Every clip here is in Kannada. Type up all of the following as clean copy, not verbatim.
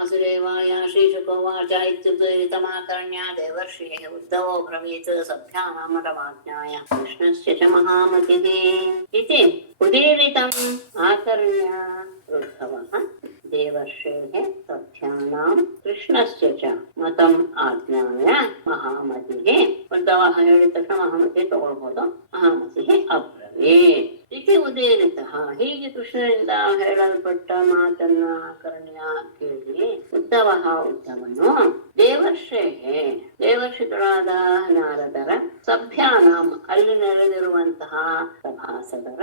ವಾಸುದೇವಾಯ ಶ್ರೀಶುಕೋವಾಚ ಇತ್ಯುಪೇತಮಾಕರ್ಣ್ಯ ದೇವರ್ಷಿಃ ಉद्धವೋ ಬ್ರವೀತ್ ಸಭ್ಯಾನಾಮತಮಾಜ್ಞಾಯ ಕೃಷ್ಣಸ್ಯ ಚ ಮಹಾಮತಿಃ ಇತಿ ಉದೀರಿತಂ ಆಕರ್ಣ್ಯ ಉದ್ಧವಃ ದೇವರ್ಷೇಃ ಸಭ್ಯಾನಾಂ ಕೃಷ್ಣಸ್ಯ ಚ ಮತಂ ಆಜ್ಞಾಯ ಮಹಾಮತಿಃ. ಉದ್ಧವಃ ಹೇಳಿದ ತಕ್ಷಣ ಮಹಾಮತಿ ತಗೊಳ್ಬೋದು. ಮಹಾಮತಿಃ ಅಬ್ರವೀತ್ ಇತಿ ಉದೀರಿತಃ. ಹೀಗೆ ಕೃಷ್ಣನಿಂದ ಹೇಳಲ್ಪಟ್ಟ ಮಾತನ್ನ ಕರ್ಣ್ಯ ಕೇಳಿ ಉದ್ಧವನು ದೇವರ್ಷಿಗಳಾದ ನಾರದರ ಸಭ್ಯಾನಾಂ ಅಲ್ಲಿ ನೆರೆದಿರುವಂತಹ ಸಭಾಸದರ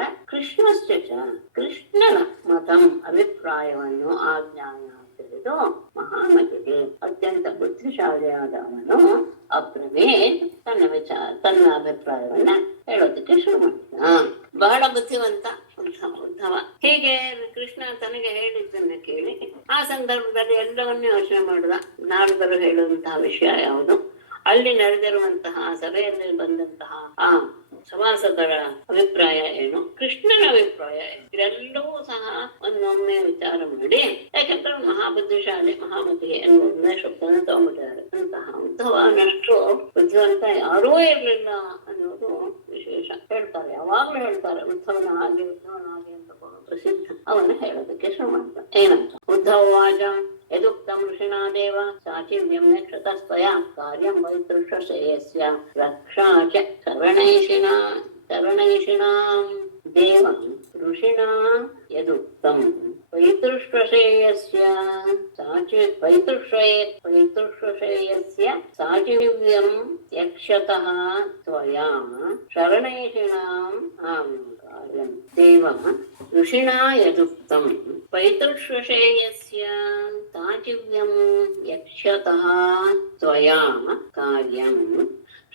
ಕೃಷ್ಣನ ಮತಂ ಅಭಿಪ್ರಾಯವನ್ನು ಆಜ್ಞಾನ ತಿಳಿದು ಮಹಾಮತಿಗೆ ಅತ್ಯಂತ ಬುದ್ಧಿಶಾಲಿಯಾದ ಅವನು ಅಬ್ರವೀತ್ ತನ್ನ ಅಭಿಪ್ರಾಯವನ್ನ ಹೇಳೋದಕ್ಕೆ ಶುರು ಮಾಡಿದ. ಬಹಳ ಬುದ್ಧಿವಂತ ಉದ್ಧವ. ಹೀಗೆ ಕೃಷ್ಣ ತನಗೆ ಹೇಳಿದ್ದನ್ನ ಕೇಳಿ ಆ ಸಂದರ್ಭದಲ್ಲಿ ಎಲ್ಲವನ್ನೂ ಯೋಚನೆ ಮಾಡಿದ. ನಾರದರು ಹೇಳುವಂತಹ ವಿಷಯ ಯಾವುದು, ಅಲ್ಲಿ ನಡೆದಿರುವಂತಹ ಸಭೆಯಲ್ಲಿ ಬಂದಂತಹ ಆ ಸಮಾಸದರ ಅಭಿಪ್ರಾಯ ಏನು, ಕೃಷ್ಣನ ಅಭಿಪ್ರಾಯ ಏನು, ಇದೆಲ್ಲವೂ ಸಹ ಒಂದೊಮ್ಮೆ ವಿಚಾರ ಮಾಡಿ, ಯಾಕಂದ್ರೆ ಮಹಾಬುದ್ಧಿಶಾಲಿ ಮಹಾಮತಿ ಎನ್ನುವುದನ್ನೇ ಶಬ್ದನ ತಗೊಂಡ್ಬಿಟ್ಟಿದ್ದಾರೆ. ಅಂತಹ ಉದ್ಧವನಷ್ಟು ಬುದ್ಧಿವಂತ ಯಾರೂ ಇರ್ಲಿಲ್ಲ ಅನ್ನೋದು ವಿಶೇಷ. ಹೇಳ್ತಾರೆ, ಯಾವಾಗ್ಲೂ ಹೇಳ್ತಾರೆ ಉದ್ಧವನ ಹಾಗೆ ಅಂತ ಪ್ರಸಿದ್ಧ. ಅವನ್ನ ಹೇಳೋದಕ್ಕೆ ಶ್ರಮ ಮಾಡ್ತಾರೆ. ಏನಂತ ಉದ್ಧವವಾಚ ಯದುಕ್ತಂ ಋಷಿಣಾ ದೇವ ಸಾಚಿವ್ಯಂ ನಕ್ಷತಸ್ತಯ ಕಾರ್ಯಂ ವೈತೃಷ್ಯಸ್ಯ ರಕ್ಷಾ ಚ ಶರಣೈಷಿಣಾಂ ದೇವಂ ಋಷಿಣಾ ಯದುಕ್ತಂ ವೈತೃಷ್ಯಸ್ಯ ಸಾಚಿವ್ಯಂ ಯಕ್ಷತಃ ತ್ವಯಾ ಶರಣೈಷಿಣಾಂ ಕಾರ್ಯಂ ದೇವಂ ಋಷಿಣಾ ಯದುಕ್ತಂ ಪೈತೃಶ್ವಶೇಯಸ್ಯ ಸಾಚಿವ್ಯಂ ಯಕ್ಷತಃ ತ್ವಯಾ ಕಾರ್ಯಂ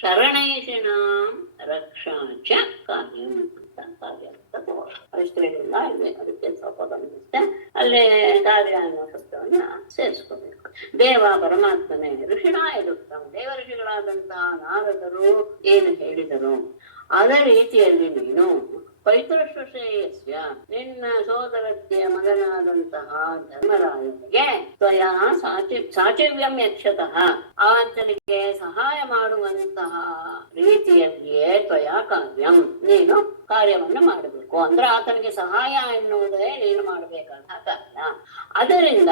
ಶರಣೈಷಿಣಾಂ ರಕ್ಷಾ ಚ ಕಾರ್ಯಂ ಅಷ್ಟೇನಿಲ್ಲ. ಅದಕ್ಕೆ ಸ್ವಲ್ಪ ಗಮನಿಸುತ್ತೆ, ಅಲ್ಲೇ ಕಾರ್ಯ ಅನ್ನೋ ಶಬ್ದವನ್ನ ಸೇರಿಸ್ಕೋಬೇಕು. ದೇವ ಪರಮಾತ್ಮನೇ ಋಷಿಣಾ ಯದುಕ್ತಂ, ದೇವ ಋಷಿಗಳಾದಂತಹ ನಾರದರು ಏನು ಹೇಳಿದರು ಅದೇ ರೀತಿಯಲ್ಲಿ ನೀನು ಪೈತೃಶ್ವಶ್ರೇಯಸ್ಯ ನಿನ್ನ ಸೋದರತ್ತೆಯ ಮಗನಾದಂತಹ ಧರ್ಮರಾಯನಿಗೆ ತ್ವಯಾ ಸಾಚಿವ್ಯಂ ಯಕ್ಷತಃ ಆತನಿಗೆ ಸಹಾಯ ಮಾಡುವಂತಹ ರೀತಿಯಲ್ಲಿಯೇ ತ್ವಯಾ ಕಾರ್ಯಂ ನೀನು ಕಾರ್ಯವನ್ನು ಮಾಡಬೇಕು. ಅಂದ್ರೆ ಆತನಿಗೆ ಸಹಾಯ ಎನ್ನುವುದೇ ನೀನು ಮಾಡಬೇಕಾದ ಕಾರ್ಯ. ಅದರಿಂದ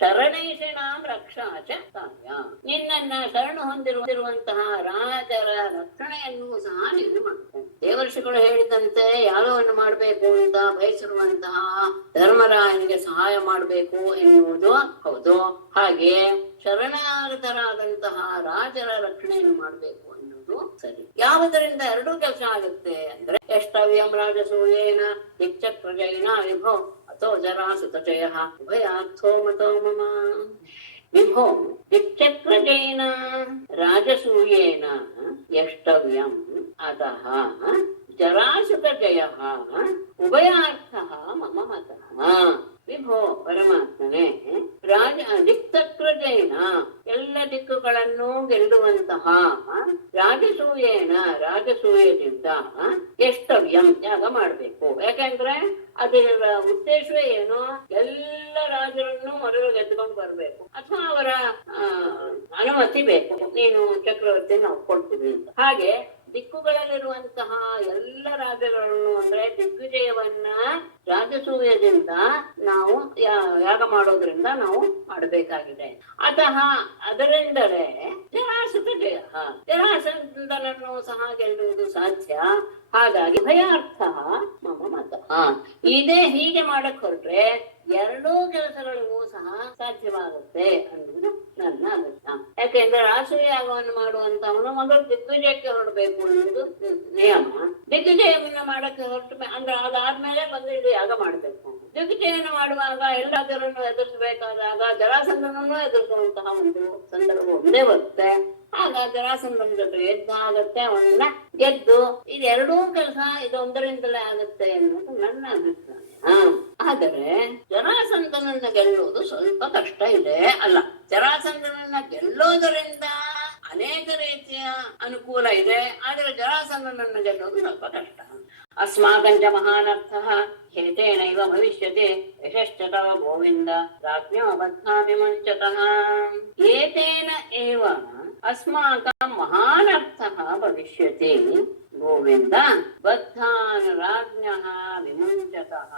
ಶರಣೈಷಿಣಾಂ ರಕ್ಷಾ ಚ ಕಾರ್ಯ, ನಿನ್ನನ್ನ ಶರಣು ಹೊಂದಿರುವಂತಹ ರಾಜರ ರಕ್ಷಣೆಯನ್ನು ಸಹ ನೀನು ಮಾಡಬೇಕು. ದೇವರ್ಷಿಗಳು ಹೇಳಿದಂತೆ ಯಾಗವನ್ನು ಮಾಡಬೇಕು ಅಂತ ಬಯಸಿರುವಂತಹ ಧರ್ಮರಾಯನಿಗೆ ಸಹಾಯ ಮಾಡಬೇಕು ಎನ್ನುವುದು ಹೌದು. ಹಾಗೆ ಶರಣಾಗತರಾದಂತಹ ರಾಜರ ರಕ್ಷಣೆಯನ್ನು ಮಾಡಬೇಕು ಅನ್ನೋದು ಸರಿ. ಯಾವುದರಿಂದ ಎರಡೂ ಕೆಲಸ ಆಗುತ್ತೆ ಅಂದ್ರೆ ಎಷ್ಟವ್ಯಂ ರಾಜಸೂಯೇನ ದಿಕ್ಚಕ್ರಜೈನ ವಿಭೋ ಅಥೋ ಜರಾಸುತಜಯ ಉಭಯಾರ್ಥೋ ಮತೋ ಮಮ. ವಿಭೋ ದಿಕ್ಚಕ್ರಜೈನ ರಾಜಸೂಯೇನ ಎಷ್ಟವ್ಯಂ ಅತಃ ಜರಾಸುತಜಯ ಉಭಯಾರ್ಥಃ ಮಮ ಮತಃ. ವಿಭೋ ಪರಮಾತ್ಮನೇ ದಿಕ್ಚಕ್ರಜೈನ ಎಲ್ಲ ದಿಕ್ಕುಗಳನ್ನು ಗೆಲ್ಲುವಂತಹ ರಾಜಸೂಯದಿಂದ ಎಷ್ಟವ್ಯಂ ಯಾಗ ಮಾಡಬೇಕು. ಯಾಕಂದ್ರೆ ಅದರ ಉದ್ದೇಶವೇ ಏನು, ಎಲ್ಲ ರಾಜರನ್ನು ಮೊದಲು ಗೆದ್ದುಕೊಂಡು ಬರ್ಬೇಕು ಅಥವಾ ಅವರ ಅನುಮತಿ ಬೇಕು, ನೀನು ಚಕ್ರವರ್ತಿಯನ್ನು ಒಪ್ಕೊಳ್ತೀವಿ ಅಂತ. ಹಾಗೆ ದಿಕ್ಕುಗಳಲ್ಲಿರುವಂತಹ ಎಲ್ಲ ರಾಜಗಳನ್ನು ಅಂದ್ರೆ ದಿಗ್ವಿಜಯವನ್ನ ರಾಜಸೂಯದಿಂದ ನಾವು ಯಾಗ ಮಾಡೋದ್ರಿಂದ ನಾವು ಮಾಡಬೇಕಾಗಿದೆ. ಅದರಿಂದಲೇ ಜರಾಸಂಧನನ್ನು ಸಹ ಗೆಲ್ಲುವುದು ಸಾಧ್ಯ. ಹಾಗಾಗಿ ಭಯಾರ್ಥ ಮಮ ಮತ. ಹೀಗೆ ಮಾಡಕ್ ಹೊರಟ್ರೆ ಎರಡೂ ಕೆಲಸಗಳಿಗೂ ಸಹ ಸಾಧ್ಯವಾಗುತ್ತೆ ಅನ್ನೋದು ನನ್ನ ಅಭಿಪ್ರಾಯ. ಯಾಕೆಂದ್ರೆ ರಾಸೂಯ ಯಾಗವನ್ನು ಮಾಡುವಂತವನು ಮೊದಲು ದಿಗ್ವಿಜಯಕ್ಕೆ ಹೊರಡಬೇಕು ಅನ್ನೋದು ನಿಯಮ. ದಿಗ್ವಿಜಯವನ್ನ ಮಾಡಕ್ಕೆ ಹೊರಟ ಅಂದ್ರೆ ಅದಾದ್ಮೇಲೆ ಬಂದು ಇದು ಯಾಗ ಮಾಡ್ಬೇಕು. ದಿಗ್ವಿಜಯನ ಮಾಡುವಾಗ ಎಲ್ಲದರನ್ನು ಎದುರಿಸಬೇಕಾದಾಗ ಜರಾಸಂಧನನ್ನು ಎದುರಿಸುವಂತಹ ಒಂದು ಸಂದರ್ಭ ಒಂದೇ ಬರುತ್ತೆ. ಆಗ ಜರಾಸಂಧನ ಜೊತೆ ಯುದ್ಧ ಆಗತ್ತೆ, ಅವನ್ನ ಗೆದ್ದು ಇದೆರಡೂ ಕೆಲಸ ಇದೊಂದರಿಂದಲೇ ಆಗುತ್ತೆ ಅನ್ನೋದು ನನ್ನ ಅಭಿಪ್ರಾಯ. ಆದರೆ ಜರಾಸಂಧನನ್ನ ಗೆಲ್ಲುವುದು ಸ್ವಲ್ಪ ಕಷ್ಟ ಇದೆ. ಅಲ್ಲ, ಜರಾಸಂಧನನ್ನ ಗೆಲ್ಲೋದರಿಂದ ಅನೇಕ ಅನೇಕ ರೀತಿಯ ಅನುಕೂಲ ಇದೆ, ಆದರೆ ಜರಾಸಂಧನನ್ನು ಗೆಲ್ಲುವುದು ಸ್ವಲ್ಪ ಕಷ್ಟ. ಅಸ್ಮಾಕಂಚ ಮಹಾನರ್ಥಃ ಹೇತೇನೈವ ಭವಿಷ್ಯತಿ ಯಶಶ್ಚ ತವ ಗೋವಿಂದ ರಾಜ್ಞೋ ಬದ್ಧಾಭಿಮುಂಚತಃ. ಏತೇನ ಏವ ಅಸ್ಮಾಕಂ ಮಹಾನರ್ಥಃ ಭವಿಷ್ಯತಿ ಗೋವಿಂದ ಬದ್ಧಾನ್ ರಾಜ್ಞಃ ವಿಮುಂಚತಃ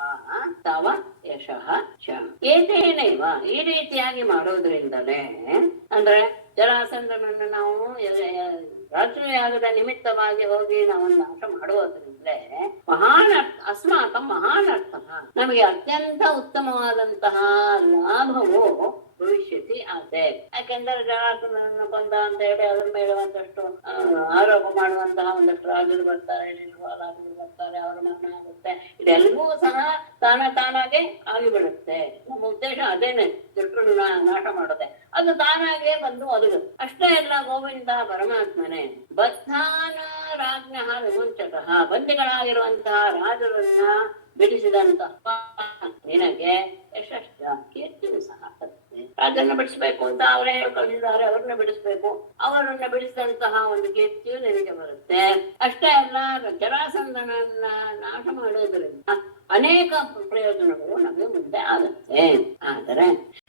ತವ ಯಶಃ ಚ. ಏತೇನೈವ, ಈ ರೀತಿಯಾಗಿ ಮಾಡೋದ್ರಿಂದಲೇ, ಅಂದ್ರೆ ಜರಾಸಂಧನನ್ನು ನಾವು ರಾಜಯಾಗದ ನಿಮಿತ್ತವಾಗಿ ಹೋಗಿ ನಾವು ನಾಶ ಮಾಡುವುದರಿಂದಲೇ ಅಸ್ಮಾಕಂ ಮಹಾನರ್ಥ, ನಮಗೆ ಅತ್ಯಂತ ಉತ್ತಮವಾದಂತಹ ಲಾಭವು ಭವಿಷ್ಯತಿ ಆತೆ. ಯಾಕೆಂದರೆ ಜರಾಸಂಧನನ್ನು ಕೊಂದ ಅಂತ ಹೇಳಿ ಅದರ ಮೇಲೆ ಒಂದಷ್ಟು ಆರೋಪ ಮಾಡುವಂತಹ ಒಂದಷ್ಟು ರಾಜರು ಬರ್ತಾರೆ, ನಿರ್ವಾಲಾದರು ಬರ್ತಾರೆ, ಅವರ ಮರಣ ಆಗುತ್ತೆ. ಇದೆಲ್ಲವೂ ಸಹ ತಾನಾಗೆ ಆಗಿಬಿಡುತ್ತೆ. ನಮ್ಮ ಉದ್ದೇಶ ಅದೇನೆ, ದುಷ್ಟರನ್ನ ನಾಶ ಮಾಡೋದೆ. ಅದು ತಾನಾಗೆ ಬಂದು ಒದಗುತ್ತೆ. ಅಷ್ಟೇ ಅಲ್ಲ, ಗೋವಿಂದ ಪರಮಾತ್ಮನೇ ಬದ್ಧಾನ ರಾಜ್ಞಃ ವಿಮುಂಚತಃ, ಬಂದಿಗಳಾಗಿರುವಂತಹ ರಾಜರನ್ನ ಬಿಡಿಸಿದಂತಹ ನಿನಗೆ ಯಶಶ್ಚ, ಕೀರ್ತಿಯು ಸಹ ಬರುತ್ತೆ. ರಾಜರನ್ನ ಬಿಡಿಸ್ಬೇಕು ಅಂತ ಅವರೇ ಕಳಿಸಿದ್ದಾರೆ, ಅವ್ರನ್ನ ಬಿಡಿಸ್ಬೇಕು. ಅವರನ್ನ ಬಿಡಿಸಿದಂತಹ ಒಂದು ಕೀರ್ತಿಯು ನಿನಗೆ ಬರುತ್ತೆ. ಅಷ್ಟೇ ಅಲ್ಲ, ಜರಾಸಂಧನನ್ನ ನಾಶ ಮಾಡೋದ್ರಿಂದ ಅನೇಕ ಪ್ರಯೋಜನಗಳು ನಮಗೆ ಮುಂದೆ ಆಗುತ್ತೆ. ಆದರೆ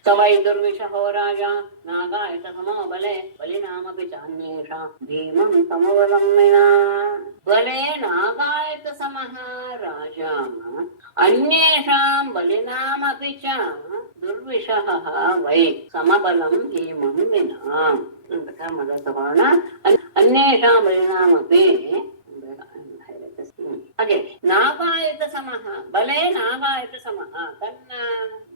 ಸವೈ ದುರ್ವಿಷಹೋ ರಾಜ ನಾಗಾಯತ ಸಮೋ ಬಲೆ ಬಲಿನಾಮಪಿ ಚಾನ್ಯೇಷ ಭೀಮಂ ಸಮವಲಂಬಿನ. ಬಲೆ ನಾಗಾಯತ ಸಮಃ ರಾಜ ಅನ್ಯೇಷಾಂ ಬಲಿನಾಮಪಿ ಚ ದುರ್ವಿಷಃ ವೈ ಸಮಬಲಂ ಭೀಮಂ ವಿನಾ. ಮೊದಲ ತಗೋಣ. ಅನ್ಯೇಷಾಂ ಬಲಿನಾಮಪಿ ಹಾಗೆ ನಾಗಾಯತ ಸಮಃ, ಬಲೆ ನಾಗಾಯತ ಸಮಃ, ತನ್ನ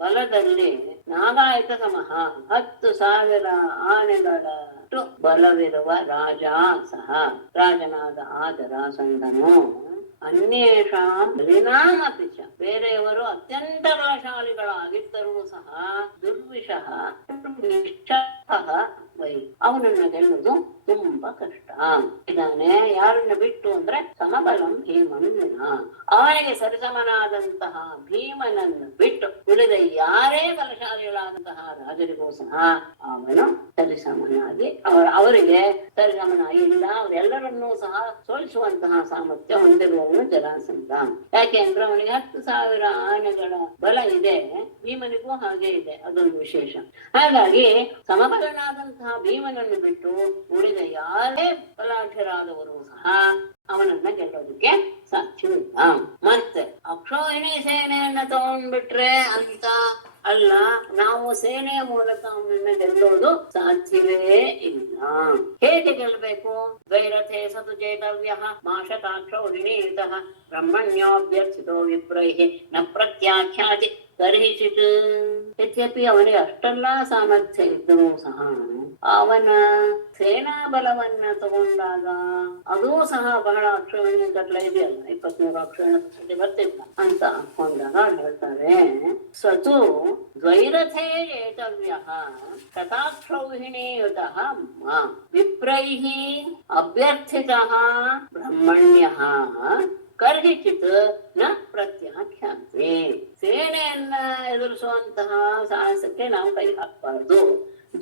ಬಲದಲ್ಲಿ ನಾಗಾಯತ ಸಮಃ 10,000 ಆನೆಗಳಷ್ಟು ಬಲವಿರುವ ರಾಜ ಸಹ, ರಾಜನಾದ ಆ ಜರಾಸಂಧನು ಅನ್ಯೇಷಾಂ ಬಲಿನಾಮಪಿ ಚ, ಬೇರೆಯವರು ಅತ್ಯಂತ ಬಲಶಾಲಿಗಳಾಗಿದ್ದರೂ ಸಹ ದುರ್ವಿಷಃ ವೈ, ಅವನನ್ನ ಗೆಲ್ಲುವುದು ತುಂಬಾ ಕಷ್ಟ ಇದ್ದಾನೆ. ಯಾರನ್ನ ಬಿಟ್ಟು ಅಂದ್ರೆ ಸಮಬಲಂ ಭೀಮನ್ನ, ಅವನಿಗೆ ಸರಿಸಮನಾದಂತಹ ಭೀಮನನ್ನು ಬಿಟ್ಟು ಉಳಿದ ಯಾರೇ ಬಲಶಾಲಿಗಳಾದಂತಹ ರಾಜರಿಗೂ ಸಹ ಅವನು ಸರಿಸಮನಾಗಿ ಅವರಿಗೆ ಸರಿಸಮನ ಇಲ್ಲ. ಅವರೆಲ್ಲರನ್ನೂ ಸಹ ಸೋಲಿಸುವಂತಹ ಸಾಮರ್ಥ್ಯ ಹೊಂದಿರುವವನು ಜರಾಸಂಧ. ಯಾಕೆಂದ್ರೆ ಅವನಿಗೆ 10,000 ಆನೆಗಳ ಬಲ ಇದೆ, ಭೀಮನಿಗೂ ಹಾಗೆ ಇದೆ, ಅದೊಂದು ವಿಶೇಷ. ಹಾಗಾಗಿ ಸಮಬಲನಾದಂತಹ ಭೀಮನನ್ನು ಬಿಟ್ಟು ಉಳಿದ ಯಾರೇ ಬಲಾಢ್ಯರಾದವರು ಸಹ ಅವನನ್ನ ಗೆಲ್ಲೋದಕ್ಕೆ ಸಾಧ್ಯವಿಲ್ಲ. ಮತ್ತೆ ಅಕ್ಷೋಹಿಣಿ ಸೇನೆಯನ್ನ ತಗೊಂಡ್ಬಿಟ್ರೆ ಅಂತ ಅಲ್ಲ, ನಾವು ಸೇನೆಯ ಮೂಲಕ ಅವನನ್ನ ಗೆಲ್ಲೋದು ಸಾಧ್ಯವೇ ಇಲ್ಲ. ಹೇಗೆ ಗೆಲ್ಲಬೇಕು? ದ್ವೈರಥೇ ಸತು ಚೇತವ್ಯ ಮಾಶತಾಕ್ಷೋಹಿಣೀತಃ ಬ್ರಹ್ಮಣ್ಯೋಭ್ಯರ್ಥಿತೋ ವಿಪ್ರೈಃ ನ ಪ್ರತ್ಯಾಖ್ಯಾತಿ ಕರ್ಹಿಸಿತು. ಯದ್ಯಪಿ ಅವನಿಗೆ ಅಷ್ಟೆಲ್ಲ ಸಾಮರ್ಥ್ಯ ಇದ್ದರೂ ಸಹ ಅವನ ಸೇನಾ ಬಲವನ್ನ ತಗೊಂಡಾಗ ಅದೂ ಸಹ ಬಹಳ ಅಕ್ಷೋಹಿಣಿ ಗಟ್ಲ ಇದೆಯಲ್ಲ, 23 ಅಕ್ಷೋಹಿಣಿ ಬರ್ತಿದ್ದ ಅಂತ ಅನ್ಕೊಂಡಾಗ ಹೇಳ್ತಾರೆ, ಸತು ದ್ವೈರಥೇ ಏತವ್ಯ ತಥಾಕ್ಷೌಹಿಣೀಯುತಃ ವಿಪ್ರೈಃ ಅಭ್ಯರ್ಥಿತಃ ಬ್ರಹ್ಮಣ್ಯಃ ಕರ್ಹಿಚಿತ್ ನ ಪ್ರತ್ಯಾಖ್ಯಾತಿ. ಸೇನೆಯನ್ನ ಎದುರಿಸುವಂತಹ ಸಾಹಸಕ್ಕೆ ನಾವು ಕೈ ಹಾಕಬಾರ್ದು.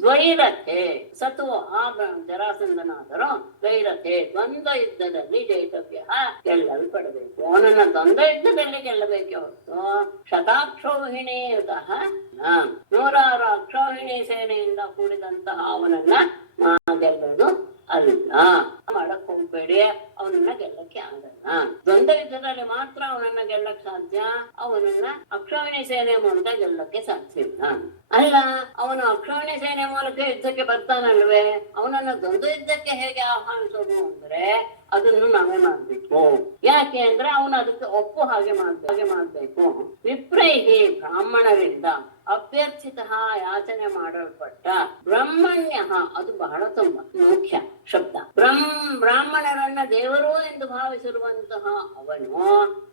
ದ್ವೈರಥೆ ಸತು, ಆ ಜರಾಸಂಧನಾದರೂ ದ್ವೈರಥೆ ದ್ವಂದ್ವ ಯುದ್ಧದಲ್ಲಿ ಜಯಿತವ್ಯ ಗೆಲ್ಲಲ್ಪಡಬೇಕು. ಅವನನ್ನ ದ್ವಂದ್ವ ಯುದ್ಧದಲ್ಲಿ ಗೆಲ್ಲಬೇಕೆ ಹೊರತು ಶತಾಕ್ಷೋಹಿಣೀಯುತಃ 100 ಅಕ್ಷೋಹಿಣಿ ಸೇನೆಯಿಂದ ಕೂಡಿದಂತಹ ಅವನನ್ನ ಗೆಲ್ಲೋದು ಅಲ್ಲ. ಮಾಡಕ್ ಹೋಗ್ಬೇಡಿ, ಅವನನ್ನ ಗೆಲ್ಲಕ್ಕೆ ಆಗಲ್ಲ. ದ್ವಂದ್ವ ಯುದ್ಧದಲ್ಲಿ ಮಾತ್ರ ಅವನನ್ನ ಗೆಲ್ಲಕ್ ಸಾಧ್ಯ, ಅವನನ್ನ ಅಕ್ಷೋಹಿಣಿ ಸೇನೆ ಮೂಲಕ ಗೆಲ್ಲಕ್ಕೆ ಸಾಧ್ಯ ಇಲ್ಲ. ಅಲ್ಲ, ಅವನು ಅಕ್ಷೋಹಿಣಿ ಸೇನೆ ಮೂಲಕ ಯುದ್ಧಕ್ಕೆ ಬರ್ತಾನಲ್ವೇ, ಅವನನ್ನ ದ್ವಂದ್ವ ಯುದ್ಧಕ್ಕೆ ಹೇಗೆ ಆಹ್ವಾನಿಸೋದು ಅಂದ್ರೆ ಅದನ್ನು ನಾವೇ ಮಾಡ್ಬೇಕು. ಯಾಕೆ ಅಂದ್ರೆ ಅವನು ಅದಕ್ಕೆ ಒಪ್ಪು ಹಾಗೆ ಮಾಡ್ಬೇಕು. ವಿಪ್ರೈಹಿ ಬ್ರಾಹ್ಮಣರಿಂದ ಅಭ್ಯರ್ಥಿತ ಯಾಚನೆ ಮಾಡಲ್ಪಟ್ಟ ಬ್ರಹ್ಮಣ್ಯ, ಅದು ಬಹಳ ತುಂಬಾ ಮುಖ್ಯ ಶಬ್ದ. ಬ್ರಾಹ್ಮಣರನ್ನ ದೇವರು ಎಂದು ಭಾವಿಸಿರುವಂತಹ ಅವನು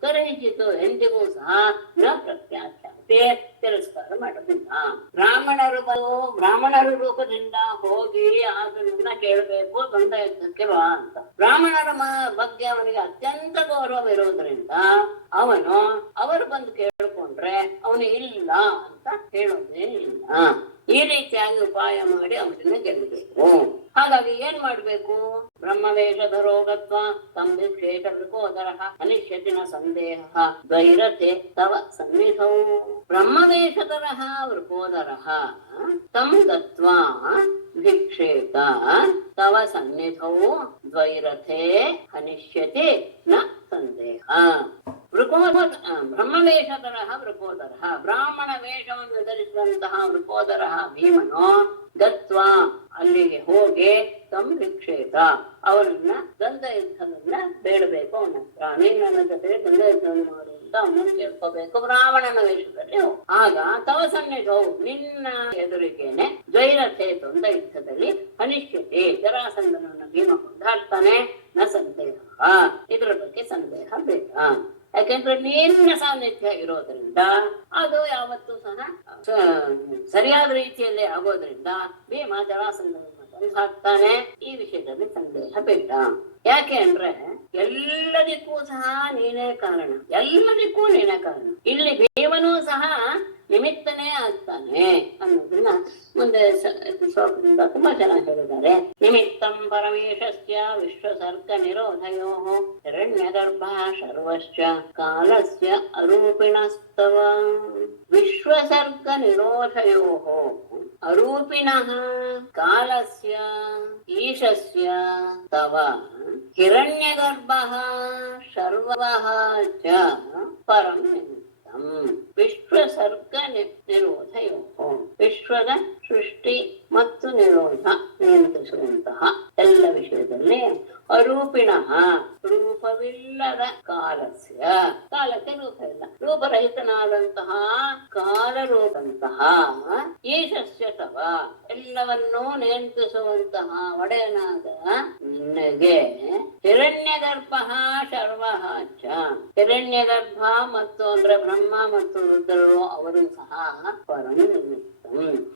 ಕರಹಿಸಿತು ಎಂದಿಗೂ ಸಹ ನ ಪ್ರತ್ಯಾಖ್ಯಾತೆ, ತಿರಸ್ಕಾರ ಮಾಡೋದಿಲ್ಲ. ಬ್ರಾಹ್ಮಣರ ರೂಪದಿಂದ ಹೋಗಿ ಅದನ್ನ ಕೇಳಬೇಕು, ದ್ವಂದ್ವ ಯುದ್ಧಕ್ಕೆ ಬಾ ಅಂತ. ಬ್ರಾಹ್ಮಣರ ಬಗ್ಗೆ ಅವನಿಗೆ ಅತ್ಯಂತ ಗೌರವವಿರೋದ್ರಿಂದ ಅವನು ಅವರು ಬಂದು ಕೇಳಿಕೊಂಡ್ರೆ ಅವನು ಇಲ್ಲ ಅಂತ ಹೇಳೋದೇ ಇಲ್ಲ. ಈ ರೀತಿಯಾಗಿ ಉಪಾಯ ಮಾಡಿ ಅವರನ್ನ ಗೆಲ್ಲಬೇಕು. ಹಾಗಾಗಿ ಏನ್ ಮಾಡ್ಬೇಕು? ಬ್ರಹ್ಮವೇಷಧರೋಗತ್ವ ಸಂಭಿಕ್ಷೇಷ ವೃಕೋದರ ಅನಿಶ್ಯತಿನ ಸಂದೇಹ ದ್ವೈರತೆ ತವ ಸನ್ನಿಧೌ. ಬ್ರಹ್ಮವೇಷಧರ ವೃಕೋದರ ತಂ ದತ್ವಾ ಭಿಕ್ಷೇತ ತವ ಸನ್ನಿಧೌ ದ್ವೈರಥೆ ಹನಿಷ್ಯತಿ ನ ಸಂದೇಹ. ಬ್ರಹ್ಮವೇಷಧರ ವೃಕೋದರ, ಬ್ರಾಹ್ಮಣ ವೇಷವನ್ನು ಧರಿಸಿದಂತಹ ವೃಕೋದರ ಭೀಮನು ದತ್ವಾ ಅಲ್ಲಿಗೆ ಹೋಗಿ ಸಂಭಿಕ್ಷೇತ ಅವನನ್ನ ದಂಡ ಯುದ್ಧವನ್ನ ಬೇಡಬೇಕು. ಅವನ ಹತ್ರ ನೀನು ನನ್ನ ಜೊತೆ ದಂಡ ಯುದ್ಧವನ್ನು ಮಾಡು ಅಂತ ಅವನನ್ನು ಕೇಳ್ಕೋಬೇಕು ಬ್ರಾಹ್ಮಣನ ವೇಷದಲ್ಲಿ. ಆಗ ತವ ಸನ್ನಿಧೌ ನಿನ್ನ ಎದುರಿಗೇನೆ ದ್ವೈರಥೆ ದ್ವಂದ ಯುದ್ಧದಲ್ಲಿ ಅನಿಶ್ಯತೆ ಜರಾಸಂಧನನ್ನ ಭೀಮ ಕೊಂದಾಡ್ತಾನೆ. ನ ಸಂದೇಹ, ಇದ್ರ ಬಗ್ಗೆ ಸಂದೇಹ ಬೇಡ. ಯಾಕೆಂದ್ರೆ ನಿನ್ನ ಸಾನ್ನಿಧ್ಯ ಇರೋದ್ರಿಂದ ಅದು ಯಾವತ್ತೂ ಸಹ ಸರಿಯಾದ ರೀತಿಯಲ್ಲಿ ಆಗೋದ್ರಿಂದ ಭೀಮ ಜರಾಸಂಧನನ್ನ ಕೊಂದಾಡ್ತಾನೆ. ಈ ವಿಷಯದಲ್ಲಿ ಸಂದೇಹ ಬೇಡ. ಯಾಕೆ ಅಂದ್ರೆ ಎಲ್ಲದಕ್ಕೂ ಸಹ ನೀನೇ ಕಾರಣ, ಎಲ್ಲದಕ್ಕೂ ನೀನೇ ಕಾರಣ. ಇಲ್ಲಿ ಭೀಮನೂ ಸಹ ನಿಮಿತ್ತನೇ ಆಗ್ತಾನೆ ಅನ್ನೋದನ್ನ ಮುಂದೆ ಶ್ಲೋಕದಿಂದ ತುಂಬಾ ಚೆನ್ನಾಗಿ ಹೇಳಿದ್ದಾರೆ. ನಿಮಿತ್ತಂ ಪರಮೇಶಸ್ಯ ವಿಶ್ವಸರ್ಗ ನಿರೋಧಯೋ ಹಿರಣ್ಯಗರ್ಭ ಸರ್ವಶ್ಚ ಕಾಲಸ್ಯ ಅರೂಪಿಣಸ್ತವ. ವಿಶ್ವಸರ್ಗ ನಿರೋಧಯೋ ಅರೂಪಿಣಃ ಕಾಲಸ್ಯ ಈಶಸ್ಯ ತವ ಹಿರಣ್ಯಗರ್ಭಃ ಸರ್ವಃ ಚ ಪರಂ ನಿಮಿತ್ತಂ. ವಿಶ್ವಸರ್ಗ ನಿರೋಧಯೋ, ವಿಶ್ವದ ಸೃಷ್ಟಿ ಮತ್ತು ನಿರೋಧ ನಿಯಂತ್ರಿಸುವಂತಹ ಎಲ್ಲ ವಿಷಯದಲ್ಲಿ ಅರೂಪಿಣಃ ರೂಪವಿಲ್ಲದ ಕಾಲಸ್ಯ, ಕಾಲಕ್ಕೆ ರೂಪ ಇಲ್ಲ, ರೂಪರಹಿತನಾದಂತಹ ಕಾಲರೂಪಂತಹ ಈಶಸ್ಯ ತವ ಎಲ್ಲವನ್ನೂ ನಿಯಂತ್ರಿಸುವಂತಹ ಒಡೆಯನಾದ ನಿನಗೆ ಹಿರಣ್ಯಗರ್ಭ ಸರ್ವಃ ಚ, ಹಿರಣ್ಯಗರ್ಭ ಮತ್ತು ಅಂದ್ರೆ ಬ್ರಹ್ಮ ಮತ್ತು ರುದ್ರರು ಅವರು ಸಹ ಪರಂ ನಿಮಿತ್ತಂ.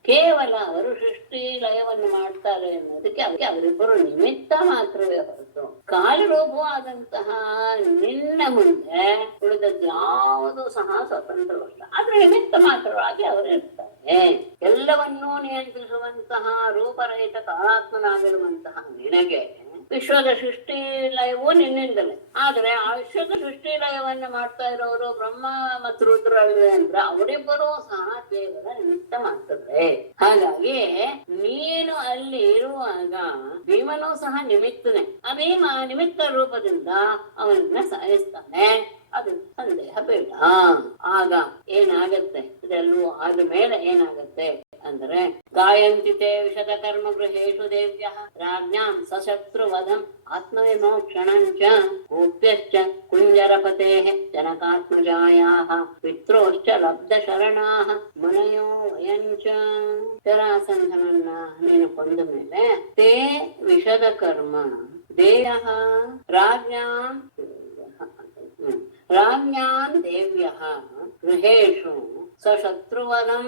ಕೇವಲ ಅವರು ಸೃಷ್ಟಿ ಲಯವನ್ನು ಮಾಡ್ತಾರೆ ಅನ್ನೋದಕ್ಕೆ ಅವರಿಬ್ಬರು ನಿಮಿತ್ತ ಮಾತ್ರವೇ ಹೊರತು ಕಾಲರೂಪವಾದಂತಹ ನಿನ್ನ ಮುಂದೆ ಉಳಿದದ್ದು ಯಾವುದೂ ಸಹ ಸ್ವತಂತ್ರವಲ್ಲ. ಆದ್ರೆ ನಿಮಿತ್ತ ಮಾತ್ರವಾಗಿ ಅವರು ಇರ್ತಾರೆ. ಎಲ್ಲವನ್ನೂ ನಿಯಂತ್ರಿಸುವಂತಹ ರೂಪರಹಿತ ಕಾಲಾತ್ಮನಾಗಿರುವಂತಹ ನಿನಗೆ ವಿಶ್ವದ ಸೃಷ್ಟಿ ಲಯವೂ ನಿನ್ನಿಂದಲೇ. ಆದ್ರೆ ಆ ವಿಶ್ವದ ಸೃಷ್ಟಿ ಲಯವನ್ನ ಮಾಡ್ತಾ ಇರೋರು ಬ್ರಹ್ಮ ಮತ್ತು ರುದ್ರರೇ ಅಂದ್ರೆ ಅವರಿಬ್ಬರೂ ಸಹ ಕೇವಲ ನಿಮಿತ್ತ ಮಾಡ್ತಾರೆ. ಹಾಗಾಗಿ ನೀನು ಅಲ್ಲಿ ಇರುವಾಗ ಭೀಮನೂ ಸಹ ನಿಮಿತ್ತನೇ. ಆ ಭೀಮ ನಿಮಿತ್ತ ರೂಪದಿಂದ ಅವನನ್ನ ಸಾಯಿಸ್ತಾನೆ, ಅದು ಸಂದೇಹ ಬೇಡ. ಆಗ ಏನಾಗತ್ತೆ, ಇದೆಲ್ಲವೂ ಆದ ಮೇಲೆ ಏನಾಗತ್ತೆ ಅಂದ್ರೆ ಗಾಯಂತಿತೆ ವಿಷದ ಕರ್ಮ ಗೃಹೇಶು ದೇವ್ಯ ರಾಜ್ಞಾಂ ಸಶತ್ರುವಧಂ ಆತ್ಮವಿಮೋಕ್ಷಣಂಚ ಗೋಪ್ಯಶ್ಚ ಕುಂಜರಪತೆ ಜನಕಾತ್ಮಜಾಯಾಃ ಪಿತ್ರೋಶ್ಚ ಲಬ್ಧ ಶರಣಾಃ ಮುನಯೋ ವಯಂಚ. ಜರಾಸಂಧನನ್ನ ನೀನು ಕೊಂದ ಮೇಲೆ ತೇ ವಿಷದ ಕರ್ಮ ದೇಯಃ ರಾಜ್ಞಾಂ ದೇವ್ಯಃ ಗೃಹೇಶು ಸಶತ್ರುವಧಂ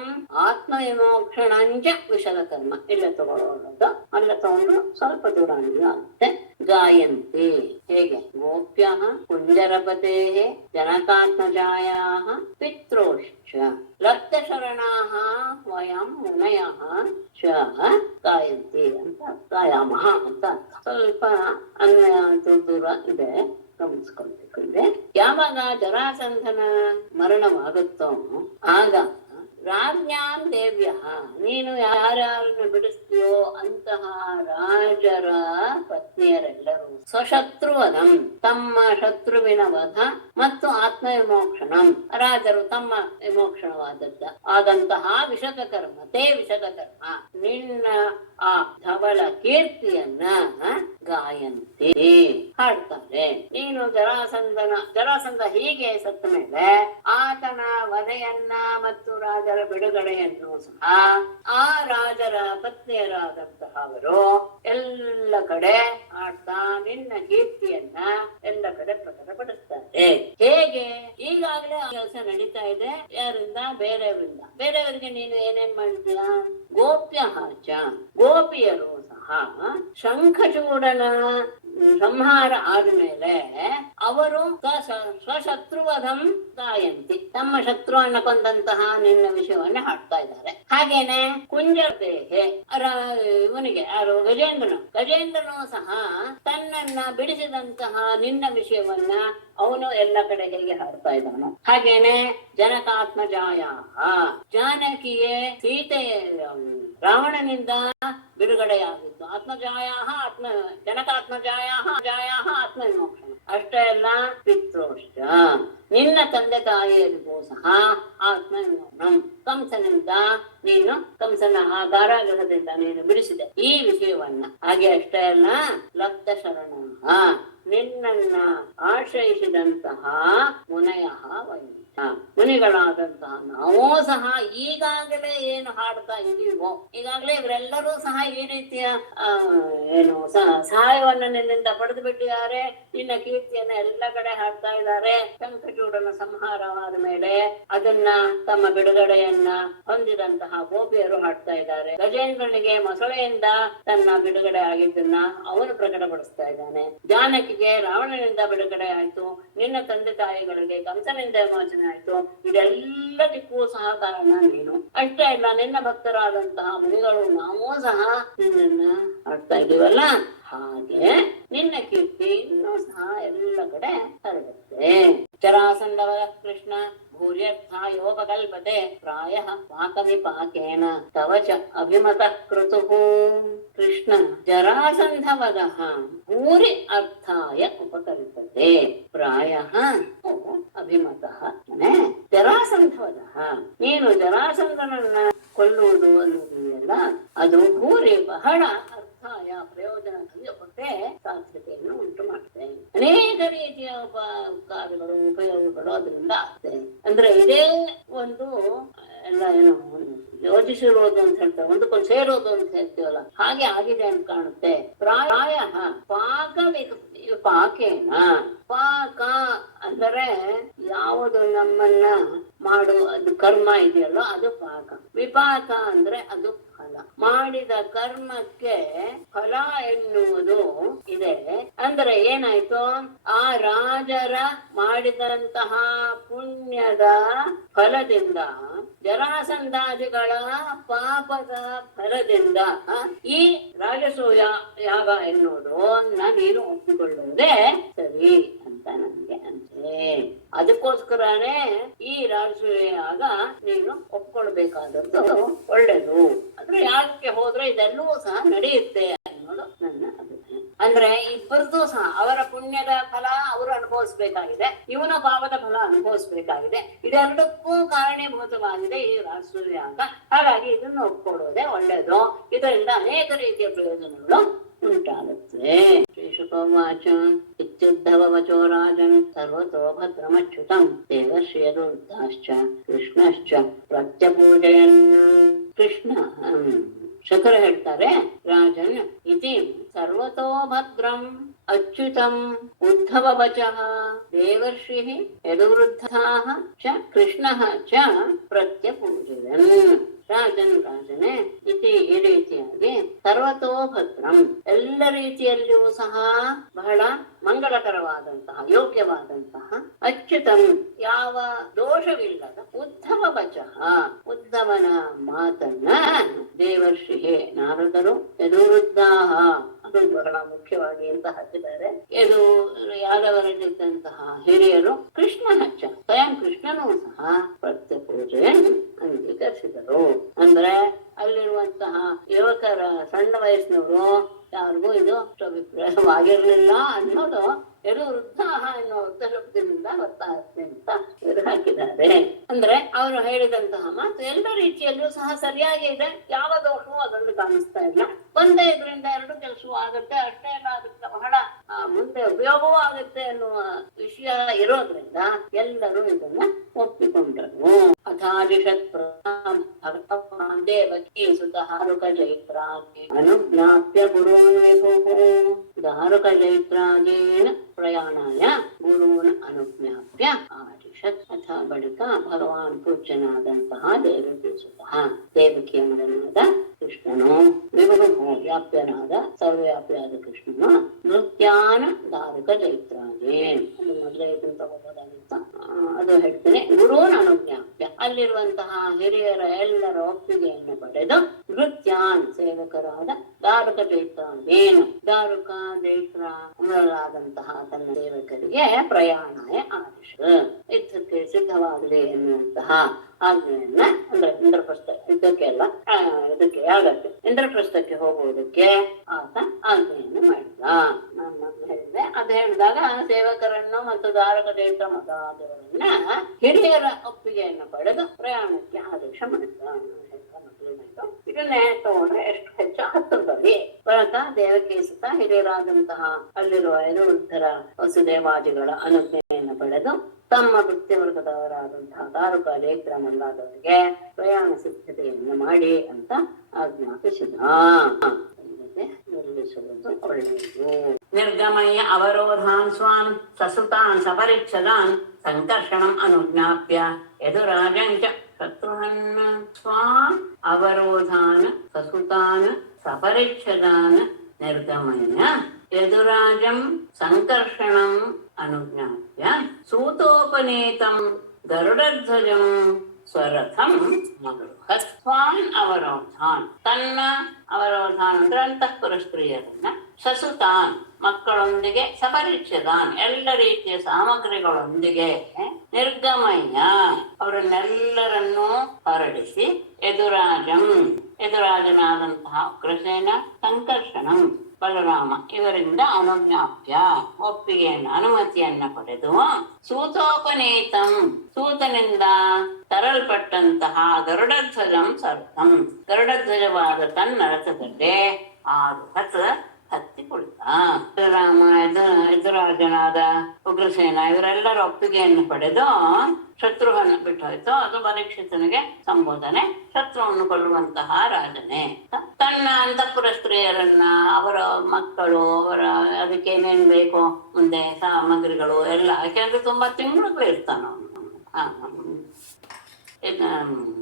ಆತ್ಮವಿಮೋಕ್ಷಣಂಚ ವಿಷದ ಕರ್ಮ. ಇಲ್ಲ ತಗೊಳ್ಳೋದು, ಅಲ್ಲ ತಗೊಂಡು ಸ್ವಲ್ಪ ದೂರ ಆಗುತ್ತೆ. ಗಾಯಂತಿ ಹೇಗೆ ಗೋಪ್ಯ ಕುಂಜರಪತೆ ಜನಕಾತ್ಮಜಾಯಾಃ ಪಿತ್ರೋಶ್ಚ ಲಬ್ಧ ಶರಣಾಃ ವಯಂ ಮುನಯಃ ಚ ಗಾಯಂತಿ ಅಂತ ಗಾಯಾಮಃ ಅಂತ ಸ್ವಲ್ಪ ಅನ್ವಯ ದೂರ ಇದೆ, ಗಮನಿಸ್ಕೊಳ್ಬೇಕು. ಇದೆ ಯಾವಾಗ ಜರಾಸಂಧನ ಮರಣವಾಗುತ್ತೋ ಆಗ ರಾಜ್ಞಾಂ ದೇವ್ಯ ನೀನು ಯಾರ್ಯಾರನ್ನು ಬಿಡಿಸ್ತೀಯೋ ಅಂತಹ ರಾಜರ ಪತ್ನಿಯರೆಲ್ಲರೂ ಸ್ವಶತ್ರುವಧಂ ತಮ್ಮ ಶತ್ರುವಿನ ವಧ ಮತ್ತು ಆತ್ಮವಿಮೋಕ್ಷಣಂ ರಾಜರು ತಮ್ಮ ಆದಂತಹ ವಿಷದ ಕರ್ಮ ತೇ ವಿಷದ ಕರ್ಮ ನಿನ್ನ ಆ ಧವಳ ಕೀರ್ತಿಯನ್ನ ಗಾಯಂತಿ ಹಾಡ್ತಾರೆ. ನೀನು ಜರಾಸಂಧ ಹೀಗೆ ಸತ್ತ ಮೇಲೆ ಆತನ ವಧೆಯನ್ನ ಮತ್ತು ರಾಜರ ಬಿಡುಗಡೆಯನ್ನು ಸಹ ಆ ರಾಜರ ಪತ್ನಿಯರಾದಂತಹವರು ಎಲ್ಲ ಕಡೆ ಆಡ್ತಾ ನಿನ್ನ ಕೀರ್ತಿಯನ್ನ ಎಲ್ಲ ಕಡೆ ಪ್ರಕಟಪಡಿಸ್ತಾರೆ. ಹೇಗೆ ಈಗಾಗಲೇ ಆ ಕೆಲಸ ನಡೀತಾ ಇದೆ. ಯಾರಿಂದ? ಬೇರೆಯವರಿಗೆ ನೀನು ಏನೇನ್ ಮಾಡಿದ್ಯಾ? ಗೋಪ್ಯ ಹಾಚ ಗೋಪಿಯರು ಸಹ ಶಂಖಚೂಡನ ಸಂಹಾರ ಆದ್ಮೇಲೆ ಅವರು ಸ್ವಶತ್ರುವಧಂ ಗಾಯಂತಿ, ತಮ್ಮ ಶತ್ರುವನ್ನ ಕೊಂದಂತಹ ನಿನ್ನ ವಿಷಯವನ್ನ ಹಾಡ್ತಾ ಇದ್ದಾರೆ. ಹಾಗೇನೆ ಕುಂಜದೇಹೆ ಇವನಿಗೆ ಯಾರು ಗಜೇಂದ್ರನು ಸಹ ತನ್ನನ್ನ ಬಿಡಿಸಿದಂತಹ ನಿನ್ನ ವಿಷಯವನ್ನ ಅವನು ಎಲ್ಲ ಕಡೆ ಹೇಗೆ ಹಾಡ್ತಾ ಇದ್ದಾನು. ಹಾಗೇನೆ ಜನಕಾತ್ಮಜಾಯ, ಜಾನಕಿಯೇ ಸೀತೆ ರಾವಣನಿಂದ ಬಿಡುಗಡೆಯಾಗಿತ್ತು. ಆತ್ಮಜಾಯ ಜನಕಾತ್ಮಜಾಯ ಆತ್ಮ ವಿಮೋಕ್ಷಣ. ಅಷ್ಟೇ ಅಲ್ಲ, ಪಿತೃಶ್ಚ ನಿನ್ನ ತಂದೆ ತಾಯಿಯರಿಗೂ ಸಹ ಆತ್ಮ ವಿಮೋಕ್ಷಣಂ, ಕಂಸನಿಂದ ನೀನು ಕಂಸನ ಆ ಕಾರಾಗೃಹದಿಂದ ನೀನು ಬಿಡಿಸಿದೆ ಈ ವಿಷಯವನ್ನ. ಹಾಗೆ ಅಷ್ಟೇ ಅಲ್ಲ, ಲಬ್ಧ ಶರಣ ನಿನ್ನನ್ನ ಆಶ್ರಯಿಸಿದಂತಹ ಮುನಯ ಮುನಿಗಳಾದಂತಹ ನಾವು ಸಹ ಈಗಾಗಲೇ ಏನು ಹಾಡ್ತಾ ಇದೀವೋ, ಈಗಾಗಲೇ ಇವರೆಲ್ಲರೂ ಸಹ ಈ ರೀತಿಯ ಸಹಾಯವನ್ನು ನಿನ್ನಿಂದ ಪಡೆದು ಬಿಟ್ಟಿದ್ದಾರೆ. ನಿನ್ನ ಕೀರ್ತಿಯನ್ನ ಎಲ್ಲ ಕಡೆ ಹಾಡ್ತಾ ಇದ್ದಾರೆ. ಶಂಖಚೂಡನ ಸಂಹಾರವಾದ ಮೇಲೆ ಅದನ್ನ ತಮ್ಮ ಬಿಡುಗಡೆಯನ್ನ ಹೊಂದಿದಂತಹ ಗೋಪಿಯರು ಹಾಡ್ತಾ ಇದ್ದಾರೆ. ಗಜೇಂದ್ರನಿಗೆ ಮೊಸಳೆಯಿಂದ ತನ್ನ ಬಿಡುಗಡೆ ಆಗಿದ್ದನ್ನ ಅವನು ಪ್ರಕಟಪಡಿಸ್ತಾ ಇದ್ದಾನೆ. ಜಾನಕಿಗೆ ರಾವಣನಿಂದ ಬಿಡುಗಡೆ ಆಯ್ತು, ನಿನ್ನ ತಂದೆ ತಾಯಿಗಳಿಗೆ ಕಂಸನಿಂದ ವಿಮೋಚನೆ ಆಯ್ತು. ಇದೆಲ್ಲದಕ್ಕೂ ಸಹ ಕಾರಣ ನೀನು. ಅಷ್ಟೇ ಅಲ್ಲ, ನಿನ್ನ ಭಕ್ತರಾದಂತಹ ಮುನಿಗಳು ನಾವು ಸಹ ನಿನ್ನನ್ನ ಆಡ್ತಾ ಇದೀವಲ್ಲ, ಹಾಗೆ ನಿನ್ನ ಕೀರ್ತಿ ಇನ್ನೂ ಸಹ ಎಲ್ಲ ಕಡೆ ಹರಡುತ್ತೆ. ಚರಾಸಂದವರ ಕೃಷ್ಣ ಭೂರ್ಯರ್ಥಾಯೋಪಕಲ್ಪತೆ ಪ್ರಾಯ ಪಾಕವಿಪಾಕೇನ ತವ ಚ ಅಭಿಮತ ಕೃತುಃ. ಕೃಷ್ಣ ಜರಾಸಂಧವದ ಭೂರಿ ಅರ್ಥಾಯ ಉಪಕಲ್ಪತೆ ಪ್ರಾಯ ಅಭಿಮತಃ. ಜರಾಸಂಧವದ, ನೀನು ಜರಾಸಂಧನನ್ನ ಕೊಲ್ಲುವುದು ಅನ್ನುವುದಿಲ್ಲ, ಅದು ಭೂರಿ ಬಹಳ ಅರ್ಥಾಯ ಪ್ರಯೋಜನದಲ್ಲಿ ಒಪ್ಪೆ ಸಾಧ್ಯತೆಯನ್ನು ಉಂಟು ಮಾಡ್ತೇವೆ. ಅನೇಕ ರೀತಿಯ ಉಪಕಾರಗಳು ಉಪಯೋಗಗಳು ಅದರಿಂದ ಆಗ್ತದೆ. ಅಂದ್ರೆ ಇದೇ ಒಂದು ಎಲ್ಲ ಏನು ಯೋಚಿಸಿರೋದು ಅಂತ ಹೇಳ್ತೇವೆ, ಒಂದಕ್ಕೊಂದು ಸೇರೋದು ಅಂತ ಹೇಳ್ತೀವಲ್ಲ, ಹಾಗೆ ಆಗಿದೆ ಅಂತ ಕಾಣುತ್ತೆ. ಪ್ರಾಯ ಪಾಕೇನ, ಪಾಕ ಅಂದರೆ ಯಾವುದು ನಮ್ಮನ್ನ ಅದು ಕರ್ಮ ಇದೆಯಲ್ಲೋ ಅದು ಪಾಕ. ವಿಪಾಕ ಅಂದ್ರೆ ಅದು ಫಲ. ಮಾಡಿದ ಕರ್ಮಕ್ಕೆ ಫಲ ಎನ್ನುವುದು ಇದೆ. ಅಂದ್ರೆ ಏನಾಯ್ತು, ಆ ರಾಜರ ಮಾಡಿದಂತಹ ಪುಣ್ಯದ ಫಲದಿಂದ, ಜರಾಸಂಧಾದಿಗಳ ಪಾಪದ ಫಲದಿಂದ ಈ ರಾಜಸೂಯ ಯಾಗ ಎನ್ನುವುದು ನೀನು ಒಪ್ಪಿಕೊಳ್ಳುವುದೇ ಸರಿ ಅಂತ ನನಗೆ ಅನ್ಸೆ. ಅದಕ್ಕೋಸ್ಕರನೇ ಈ ರಾಜಸೂಯ ಯಾಗ ನೀನು ಒಪ್ಕೊಳ್ಬೇಕಾದದ್ದು ಒಳ್ಳೇದು. ಅಂದ್ರೆ ಯಾಗಕ್ಕೆ ಹೋದ್ರೆ ಇದೆಲ್ಲವೂ ಸಹ ನಡೆಯುತ್ತೆ ಅನ್ನೋದು ನನ್ನ ಅಭಿಪ್ರಾಯ. ಅಂದ್ರೆ ಇಬ್ಬರದು ಸಹ ಅವರ ಪುಣ್ಯದ ಫಲ ಅವರು ಅನುಭವಿಸ್ಬೇಕಾಗಿದೆ, ಇವನ ಪಾಪದ ಫಲ ಅನುಭವಿಸ್ಬೇಕಾಗಿದೆ. ಇದೆರಡಕ್ಕೂ ಕಾರಣೀಭೂತವಾಗಿದೆ ಈ ರಾಜಸೂಯ ಯಾಗ. ಹಾಗಾಗಿ ಇದನ್ನು ಒಪ್ಕೊಳ್ಳೋದೇ ಒಳ್ಳೇದು. ಇದರಿಂದ ಅನೇಕ ರೀತಿಯ ಪ್ರಯೋಜನಗಳು ಉಂಟಾಗುತ್ತೆ. ಶ್ರೀಶುಕೋವಾಚ ಇತ್ಯುದ್ಧವ ವಚೋ ರಾಜನ್ ಸರ್ವತೋ ಭದ್ರಮಚ್ಯುತಂ ದೇವಶ್ರೀಯದುರ್ಧಾಶ್ಚ ಕೃಷ್ಣಶ್ಚ ಪ್ರತ್ಯಪೂಜಯನ್. ಕೃಷ್ಣ ಶಕರ ಹೇಳ್ತಾರೆ, ರಾಜನ್ ಇತಿ ಸರ್ವತೋ ಭದ್ರಂ ಅಚ್ಯುತಂ ಉದ್ಧವ ವಚಃ ದೇವರ್ಷಿ ಯದುವೃದ್ಧಾಃ ಚ ಕೃಷ್ಣಃ ಚ ಪ್ರತ್ಯಪೂಜಯನ್. ರಾಜನೇ ಇತಿ ಈ ರೀತಿಯಾಗಿ ಸರ್ವತೋ ಭದ್ರಂ ಎಲ್ಲ ರೀತಿಯಲ್ಲಿಯೂ ಸಹ ಬಹಳ ಮಂಗಳಕರವಾದಂತಹ ಯೋಗ್ಯವಾದಂತಹ ಅಚ್ಯುತಂ ಯಾವ ದೋಷವಿಲ್ಲದ ಉದ್ಧವ ವಚಃ ಉದ್ಧವನ ಮಾತನ್ನ ದೇವರ್ಷಿ ನಾರದರು ಯದುವೃದ್ಧಾಃ ಅದು ಬಹಳ ಮುಖ್ಯವಾಗಿ ಅಂತ ಹಾಕಿದ್ದಾರೆ. ಇದು ಯಾದವರಲ್ಲಿದ್ದಂತಹ ಹಿರಿಯರು ಕೃಷ್ಣ ಹಚ್ಚ ಸ್ವಯಂ ಕೃಷ್ಣನೂ ಸಹ ಪ್ರತ್ಯಪೂಜೆಯನ್ನು ಅಂಗೀಕರಿಸಿದರು. ಅಂದ್ರೆ ಅಲ್ಲಿರುವಂತಹ ಯುವಕರ ಸಣ್ಣ ವಯಸ್ಸಿನವರು ಯಾರಿಗೂ ಇದು ಅಭಿಪ್ರಾಯವಾಗಿರ್ಲಿಲ್ಲ ಅನ್ನೋದು ಯದುವೃದ್ಧಾಃ ಎನ್ನುವ ಶಬ್ದದಿಂದ ಗೊತ್ತಾಗುತ್ತೆ ಅಂತ ಇವರು ಹಾಕಿದ್ದಾರೆ. ಅಂದ್ರೆ ಅವರು ಹೇಳಿದಂತಹ ಮಾತು ಎಲ್ಲ ರೀತಿಯಲ್ಲೂ ಸಹ ಸರಿಯಾಗಿ ಇದೆ, ಯಾವ ದೋಷವೂ ಅದರಲ್ಲಿ ಕಾಣಿಸ್ತಾ ಇಲ್ಲ. ಒಂದೇ ಇದರಿಂದ ಎರಡು ಕೆಲಸವೂ ಆಗುತ್ತೆ, ಅಷ್ಟೇ ಅಲ್ಲ ಅದಕ್ಕೆ ಬಹಳ ಮುಂದೆ ಉಪಯೋಗವೂ ಆಗುತ್ತೆ ಅನ್ನುವ ವಿಷಯ ಇರೋದ್ರಿಂದ ಎಲ್ಲರೂ ಇದನ್ನ ಒಪ್ಪಿಕೊಂಡರು. ಅಥಾದಿಷತ್ ದೇವಕೀ ಸುತ ಹಾರುಕ ಜೈತ್ರಾದಿ ಅನುಜ್ಞಾಪ್ಯ ಗುರುನ್ ವಿಭುಃ. ದಾರುಕ ಜೈತ್ರಾದೀನ ಪ್ರಯಾಣಾಯ ಗುರುನ್ ಅನುಜ್ಞಾಪ್ಯ ಆದಿಶತ್. ಅಥ ಬಳಿಕ ಭಗವಾನ್ ಪೂಜ್ಯನಾದಂತಹ ದೇವಕೀ ಸುತ ದೇವಕಿಯ ಮಗನಾದ ಕೃಷ್ಣನು ವಿಭುಃ ವ್ಯಾಪ್ಯನಾದ ಸರ್ವವ್ಯಾಪಿಯಾದ ಕೃಷ್ಣನು ನೃತ್ಯಾನ ದಾರುಕ ಚೈತ್ರಾಜೆ ಅದು ಮೊದಲೇ ಇದನ್ನು ತಗೋಬೋದಾಗಿತ್ತು. ಅದು ಹೇಳ್ತೀನಿ. ಗುರುನ್ ಅನುಜ್ಞಾಪ್ಯ ಅಲ್ಲಿರುವಂತಹ ಹಿರಿಯರ ಎಲ್ಲರ ಒಪ್ಪಿಗೆಯನ್ನು ಪಡೆದು ನೃತ್ಯಾನ್ ಸೇವಕರಾದ ದಾರುಕ ಚೈತ್ರಾಜೇನು ದಾರುಕ ಚೈತ್ರ ಮೊದಲಾದಂತಹ ತನ್ನ ಸೇವಕರಿಗೆ ಪ್ರಯಾಣಾಯ ಆದೇಶ ಯುದ್ಧಕ್ಕೆ ಸಿದ್ಧವಾಗಲಿ ಎನ್ನುವಂತಹ ಆಜ್ಞೆಯನ್ನ ಅಂದ್ರೆ ಇಂದ್ರಪ್ರಸ್ಥ ಯುದ್ಧಕ್ಕೆ ಅಲ್ಲ ಇದಕ್ಕೆ ಯಾಗಕ್ಕೆ ಇಂದ್ರಪ್ರಸ್ಥಕ್ಕೆ ಹೋಗುವುದಕ್ಕೆ ಆತ ಆಜ್ಞೆಯನ್ನು ಮಾಡಿದ. ನಾನು ಮೊದಲು ಹೇಳಿದೆ. ಅದು ಹೇಳಿದಾಗ ಸೇವಕರನ್ನು ಮತ್ತು ದಾರಕ ಚೈತ್ರ ಮೊದಲಾದವರನ್ನ ಹಿರಿಯರ ಒಪ್ಪಿಗೆಯನ್ನು ಪಡೆದು ಪ್ರಯಾಣಕ್ಕೆ ಆದೇಶ ಮಾಡಿದ. ಇದನ್ನೇ ತಗೊಂಡ್ರೆ ಎಷ್ಟು ಹೆಚ್ಚು 10 ಬರಿ ಬಳಿಕ ದೇವಕಿ ಸುತ ಹಿರಿಯರಾದಂತಹ ಅಲ್ಲಿರುವ ವೃದ್ಧರ ವಸುದೇವಾದಿಗಳ ಅನುಜ್ಞೆಯನ್ನು ಪಡೆದು ತಮ್ಮ ವೃತ್ತಿವರ್ಗದವರಾದಂತಹ ದಾರುಕ ಚೈತ್ರ ಮೊದಲಾದವರಿಗೆ ಪ್ರಯಾಣ ಸಿದ್ಧತೆಯನ್ನು ಮಾಡಿ ಅಂತ ಆಜ್ಞಾಪಿಸಿದ. ನಿಲ್ಲಿಸುವುದು ಒಳ್ಳೆಯದು. ನಿರ್ಗಮಯ್ಯ ಅವರೋಧಾನ್ ಸ್ವಾನ್ ಸಸುತಾನ್ ಸಪರಿಚ್ಛದಾನ್ ಸಂಕರ್ಷಣಂ ಅನುಜ್ಞಾಪ್ಯ ಯದುರಾಜಂಚ ಶತ್ರುಹನ್ ಸ್ವಾನ್ ಅವರೋಧಾನ್ ಸಸುತಾನ್ ಸಪರಿಚ್ಛದಾನ್ ನಿರ್ಗಮಯ್ಯ ಯದುರಾಜಂ ಸಂಕರ್ಷಣಂ ಅನುಜ್ಞಾಪ್ಯ ಸೂತೋಪನೇತಂ ಗರುಡಧ್ವಜಂ ಸ್ವರಥಂ ಮಗೃಹತ್ ಸ್ವಾನ್ ಅವರೋಧಾನ್ ತನ್ನ ಅವರೋಧಾನ್ ಅಂದ್ರೆ ಅಂತಃಪುರ ಸ್ತ್ರೀಯರನ್ನ ಸಸುತಾನ್ ಮಕ್ಕಳೊಂದಿಗೆ ಸಪರಿಚ್ಛದಾನ್ ಎಲ್ಲ ರೀತಿಯ ಸಾಮಗ್ರಿಗಳೊಂದಿಗೆ ನಿರ್ಗಮಯ್ಯ ಅವರನ್ನೆಲ್ಲರನ್ನೂ ಹೊರಡಿಸಿ ಎದುರಾಜನಾದಂತಹ ಉಗ್ರಸೇನ ಸಂಕರ್ಷಣಂ ಬಲರಾಮ ಇವರಿಂದ ಅನುಜ್ಞಾಪ್ಯ ಒಪ್ಪಿಗೆಯನ್ನು ಅನುಮತಿಯನ್ನ ಪಡೆದು ಸೂತೋಪನೇತಂ ಸೂತನಿಂದ ತರಲ್ಪಟ್ಟಂತಹ ಗರುಡಧ್ವಜಂ ಸರ್ಧಂ ಗರುಡಧ್ವಜವಾದ ತನ್ನ ರಥದಲ್ಲೇ ಹತ್ತಿ ಕುಳಿತ. ಬಲರಾಮ ಎದುರಾಜನಾದ ಉಗ್ರಸೇನ ಇವರೆಲ್ಲರ ಒಪ್ಪಿಗೆಯನ್ನು ಪಡೆದು ಶತ್ರುವನ್ನು ಬಿಟ್ಟು ಹೋಯ್ತು. ಅದು ಪರೀಕ್ಷಿತನಿಗೆ ಸಂಬೋಧನೆ. ಶತ್ರುವನ್ನು ಕೊಲ್ಲುವಂತಹ ರಾಜನೇ ತನ್ನ ಅಂತಃಪುರ ಸ್ತ್ರೀಯರನ್ನ ಅವರ ಮಕ್ಕಳು ಅವರ ಅದಕ್ಕೆ ಏನೇನ್ ಬೇಕು ಮುಂದೆ ಸಾಮಗ್ರಿಗಳು ಎಲ್ಲ ಯಾಕೆಂದ್ರೆ ತುಂಬಾ ತಿಂಗಳು ಇರ್ತಾನ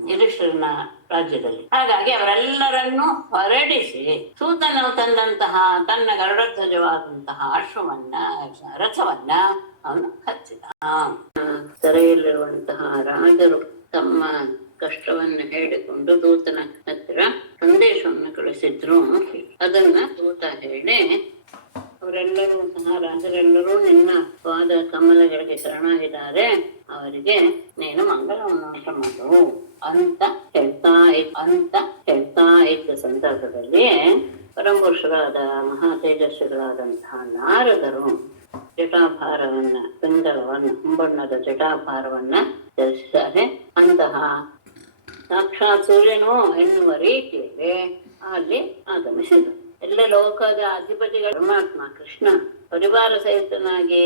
ಯುಧಿಷ್ಠಿರನ ರಾಜ್ಯದಲ್ಲಿ. ಹಾಗಾಗಿ ಅವರೆಲ್ಲರನ್ನೂ ಹೊರಡಿಸಿ ಸೂತನು ತಂದಂತಹ ತನ್ನ ಗರುಡಧ್ವಜವಾದಂತಹ ಅಶ್ವವನ್ನ ರಥವನ್ನ ಅವನು ಹಚ್ಚಿದ. ಸೆರೆಯಲ್ಲಿರುವಂತಹ ರಾಜರು ತಮ್ಮ ಕಷ್ಟವನ್ನು ಹೇಳಿಕೊಂಡು ದೂತನ ಹತ್ತಿರ ಸಂದೇಶವನ್ನು ಕಳಿಸಿದ್ರು. ಅದನ್ನ ದೂತ ಹೇಳಿ ಅವರೆಲ್ಲರೂ ಸಹ ರಾಜರೆಲ್ಲರೂ ನಿನ್ನ ಪಾದ ಕಮಲಗಳಿಗೆ ಶರಣಾಗಿದ್ದಾರೆ, ಅವರಿಗೆ ನೀನು ಮಂಗಲವನ್ನು ಉಂಟು ಮಾಡು ಅಂತ ಹೇಳ್ತಾ ಇದ್ದ ಸಂದರ್ಭದಲ್ಲಿ ಪರಮಪುರುಷರಾದ ಮಹಾ ತೇಜಸ್ವಿಗಳಾದಂತಹ ನಾರದರು ಜಟಾಭಾರವನ್ನ ಹೊಂಬಣ್ಣದ ಜಟಾಭಾರವನ್ನ ಧರಿಸಿದ್ದಾರೆ. ಅಂತಹ ಸಾಕ್ಷಾತ್ ಸೂರ್ಯನು ಎನ್ನುವ ರೀತಿಯಲ್ಲಿ ಅಲ್ಲಿ ಆಗಮಿಸಿದರು. ಎಲ್ಲ ಲೋಕದ ಅಧಿಪತಿಗಳ ಪರಮಾತ್ಮ ಕೃಷ್ಣ ಪರಿವಾರ ಸಹಿತನಾಗಿ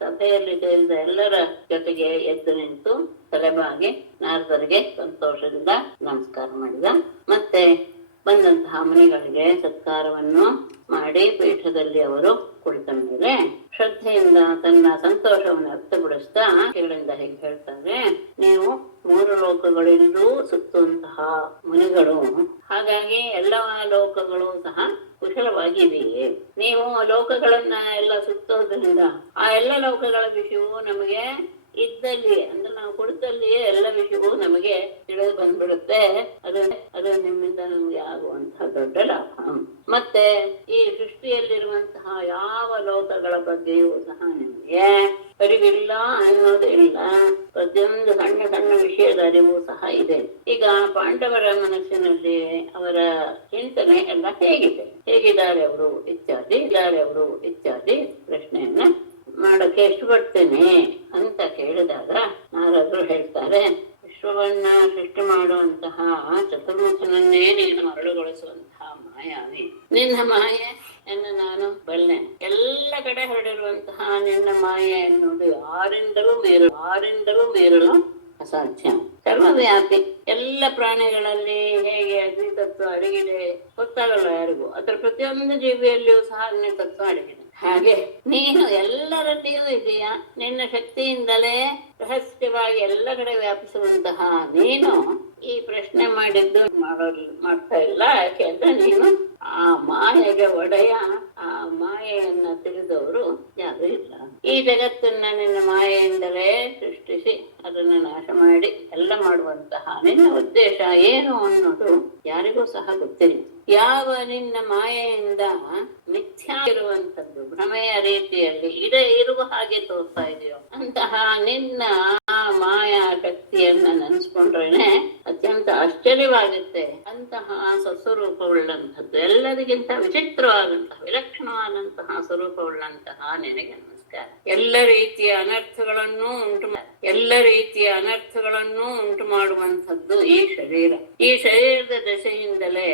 ಸಭೆಯಲ್ಲಿ ಸೇರಿದ ಎಲ್ಲರ ಜೊತೆಗೆ ಎದ್ದು ನಿಂತು ತಲೆಬಾಗಿ ನಾರದರಿಗೆ ಸಂತೋಷದಿಂದ ನಮಸ್ಕಾರ ಮಾಡಿದ. ಮತ್ತೆ ಬಂದಂತಹ ಮುನಿಗಳಿಗೆ ಸತ್ಕಾರವನ್ನು ಮಾಡಿ ಪೀಠದಲ್ಲಿ ಅವರು ಕುಳಿತ ಮೇಲೆ ಶ್ರದ್ಧೆಯಿಂದ ತನ್ನ ಸಂತೋಷವನ್ನು ವ್ಯಕ್ತಪಡಿಸ್ತಾ ಗಳಿಂದ ಹೇಗೆ ಹೇಳ್ತಾರೆ, ನೀವು 3 ಲೋಕಗಳಿಂದಲೂ ಸುತ್ತುವಂತಹ ಮುನಿಗಳು, ಹಾಗಾಗಿ ಎಲ್ಲ ಲೋಕಗಳು ಸಹ ಕುಶಲವಾಗಿದೆಯೇ. ನೀವು ಲೋಕಗಳನ್ನ ಎಲ್ಲ ಸುತ್ತೋದ್ರಿಂದ ಆ ಎಲ್ಲ ಲೋಕಗಳ ವಿಷಯವೂ ನಮಗೆ ಇದ್ದಲ್ಲಿ ಅಂದ್ರೆ ನಾವು ಕುಳಿತಲ್ಲಿಯೇ ಎಲ್ಲ ವಿಷಯವೂ ನಮಗೆ ತಿಳಿದು ಬಂದ್ಬಿಡುತ್ತೆ. ಅದು ನಿಮ್ಮಿಂದ ನಮ್ಗೆ ಆಗುವಂತಹ ದೊಡ್ಡ ಲಾಭ. ಮತ್ತೆ ಈ ಸೃಷ್ಟಿಯಲ್ಲಿರುವಂತಹ ಯಾವ ಲೋಕಗಳ ಬಗ್ಗೆಯೂ ಸಹ ನಿಮಗೆ ಅರಿವಿಲ್ಲ ಅನ್ನೋದು ಇಲ್ಲ. ಪ್ರತಿಯೊಂದು ಸಣ್ಣ ಸಣ್ಣ ವಿಷಯದ ಅರಿವು ಸಹ ಇದೆ. ಈಗ ಪಾಂಡವರ ಮನಸ್ಸಿನಲ್ಲಿ ಅವರ ಚಿಂತನೆ ಎಲ್ಲ ಹೇಗಿದ್ದಾರೆ ಅವರು ಇತ್ಯಾದಿ ಪ್ರಶ್ನೆಯನ್ನ ಮಾಡಕ್ಕೆ ಎಷ್ಟು ಬರ್ತೇನೆ ಅಂತ ಕೇಳಿದಾಗ ನಾರದರು ಹೇಳ್ತಾರೆ, ವಿಶ್ವವನ್ನ ಸೃಷ್ಟಿ ಮಾಡುವಂತಹ ಚತುರ್ಮುಖನನ್ನೇ ನೀನು ಮರಳುಗೊಳಿಸುವಂತಹ ಮಾಯಾವಿ, ನಿನ್ನ ಮಾಯೆ ಎನ್ನು ನಾನು ಬಲ್ಲೆ. ಎಲ್ಲ ಕಡೆ ಹರಡಿರುವಂತಹ ನಿನ್ನ ಮಾಯೆ ಎನ್ನುವುದು ಯಾರಿಂದಲೂ ಮೇರಲು ಅಸಾಧ್ಯ. ಸರ್ವವ್ಯಾಪಿ ಎಲ್ಲ ಪ್ರಾಣಿಗಳಲ್ಲಿ ಹೇಗೆ ಅಗ್ನಿತತ್ವ ಅಡಗಿದೆ ಗೊತ್ತಾಗಲ್ಲ ಯಾರಿಗೂ. ಅದರ ಪ್ರತಿಯೊಂದು ಜೀವಿಯಲ್ಲಿಯೂ ಸಹ ಅಗ್ನಿತತ್ವ ಅಡಗಿದೆ. ಹಾಗೆ ನೀನು ಎಲ್ಲರಲ್ಲಿಯೂ ಇದೆಯಾ. ನಿನ್ನ ಶಕ್ತಿಯಿಂದಲೇ ರಹಸ್ಯವಾಗಿ ಎಲ್ಲ ಕಡೆ ವ್ಯಾಪಿಸುವಂತಹ ನೀನು ಈ ಪ್ರಶ್ನೆ ಮಾಡಿದ್ದು ಮಾಡ್ತಾ ಇಲ್ಲ. ಯಾಕೆ ಅಂದ್ರೆ ನೀನು ಆ ಮಾಯೆಗೆ ಒಡೆಯ, ಆ ಮಾಯೆಯನ್ನ ತಿಳಿದವರು ಯಾರು ಇಲ್ಲ. ಈ ಜಗತ್ತನ್ನ ನಿನ್ನ ಮಾಯೆಯಿಂದಲೇ ಸೃಷ್ಟಿಸಿ ಅದನ್ನ ನಾಶ ಮಾಡಿ ಎಲ್ಲ ಮಾಡುವಂತಹ ನಿನ್ನ ಉದ್ದೇಶ ಏನು ಅನ್ನೋದು ಯಾರಿಗೂ ಸಹ ಗೊತ್ತಿಲ್ಲ. ಯಾವ ನಿನ್ನ ಮಾಯೆಯಿಂದ ಮಿಥ್ಯಾ ಇರುವಂತದ್ದು ಭ್ರಮೆಯ ರೀತಿಯಲ್ಲಿ ಇರುವ ಹಾಗೆ ತೋರ್ತಾ ಇದೆಯೋ ಅಂತಹ ನಿನ್ನ ಆ ಮಾಯಾ ಶಕ್ತಿಯನ್ನ ನೆನೆಸ್ಕೊಂಡ್ರೇನೆ ಅತ್ಯಂತ ಆಶ್ಚರ್ಯವಾಗುತ್ತೆ. ಅಂತಹ ಸ್ವಸ್ವರೂಪವುಳ್ಳಂಥದ್ದು, ಎಲ್ಲರಿಗಿಂತ ವಿಚಿತ್ರವಾದಂತಹ ವಿಲಕ್ಷಣವಾದಂತಹ ಸ್ವರೂಪವುಳ್ಳಂತಹ ನಿನಗೆ ನಮಸ್ಕಾರ. ಎಲ್ಲ ರೀತಿಯ ಅನರ್ಥಗಳನ್ನು ಉಂಟು ಮಾಡುವಂಥದ್ದು ಈ ಶರೀರ. ಈ ಶರೀರದ ದಶೆಯಿಂದಲೇ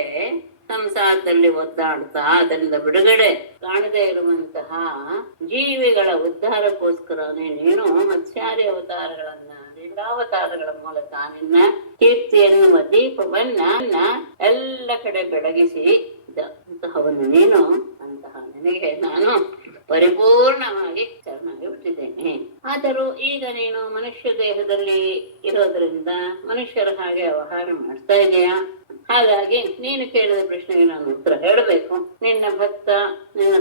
ಸಂಸಾರದಲ್ಲಿ ಒದ್ದಾಡ್ತಾ ಅದರಿಂದ ಬಿಡುಗಡೆ ಕಾಣದೇ ಇರುವಂತಹ ಜೀವಿಗಳ ಉದ್ಧಾರಕ್ಕೋಸ್ಕರನೇ ನೀನು ಮತ್ಸ್ಯಾದಿ ಅವತಾರಗಳನ್ನ, ಲಿಂಗಾವತಾರಗಳ ಮೂಲಕ ನಿನ್ನ ಕೀರ್ತಿ ಎನ್ನುವ ದೀಪವನ್ನ ಎಲ್ಲ ಕಡೆ ಬೆಳಗಿಸಿ ಅಂತಹವನ್ನು ನೀನು. ಅಂತಹ ನನಗೆ ನಾನು ಪರಿಪೂರ್ಣವಾಗಿ ಶರಣಾಗಿ ಬಿಟ್ಟಿದ್ದೇನೆ. ಆದರೂ ಈಗ ನೀನು ಮನುಷ್ಯ ದೇಹದಲ್ಲಿ ಇರೋದ್ರಿಂದ ಮನುಷ್ಯರ ಹಾಗೆ ವ್ಯವಹಾರ ಮಾಡ್ತಾ ಇದೆಯಾ? ಹಾಗಾಗಿ ನೀನು ಕೇಳಿದ ಪ್ರಶ್ನೆಗೆ ನಾನು ಉತ್ತರ ಹೇಳಬೇಕು. ನಿನ್ನ ಭಕ್ತ, ನಿನ್ನ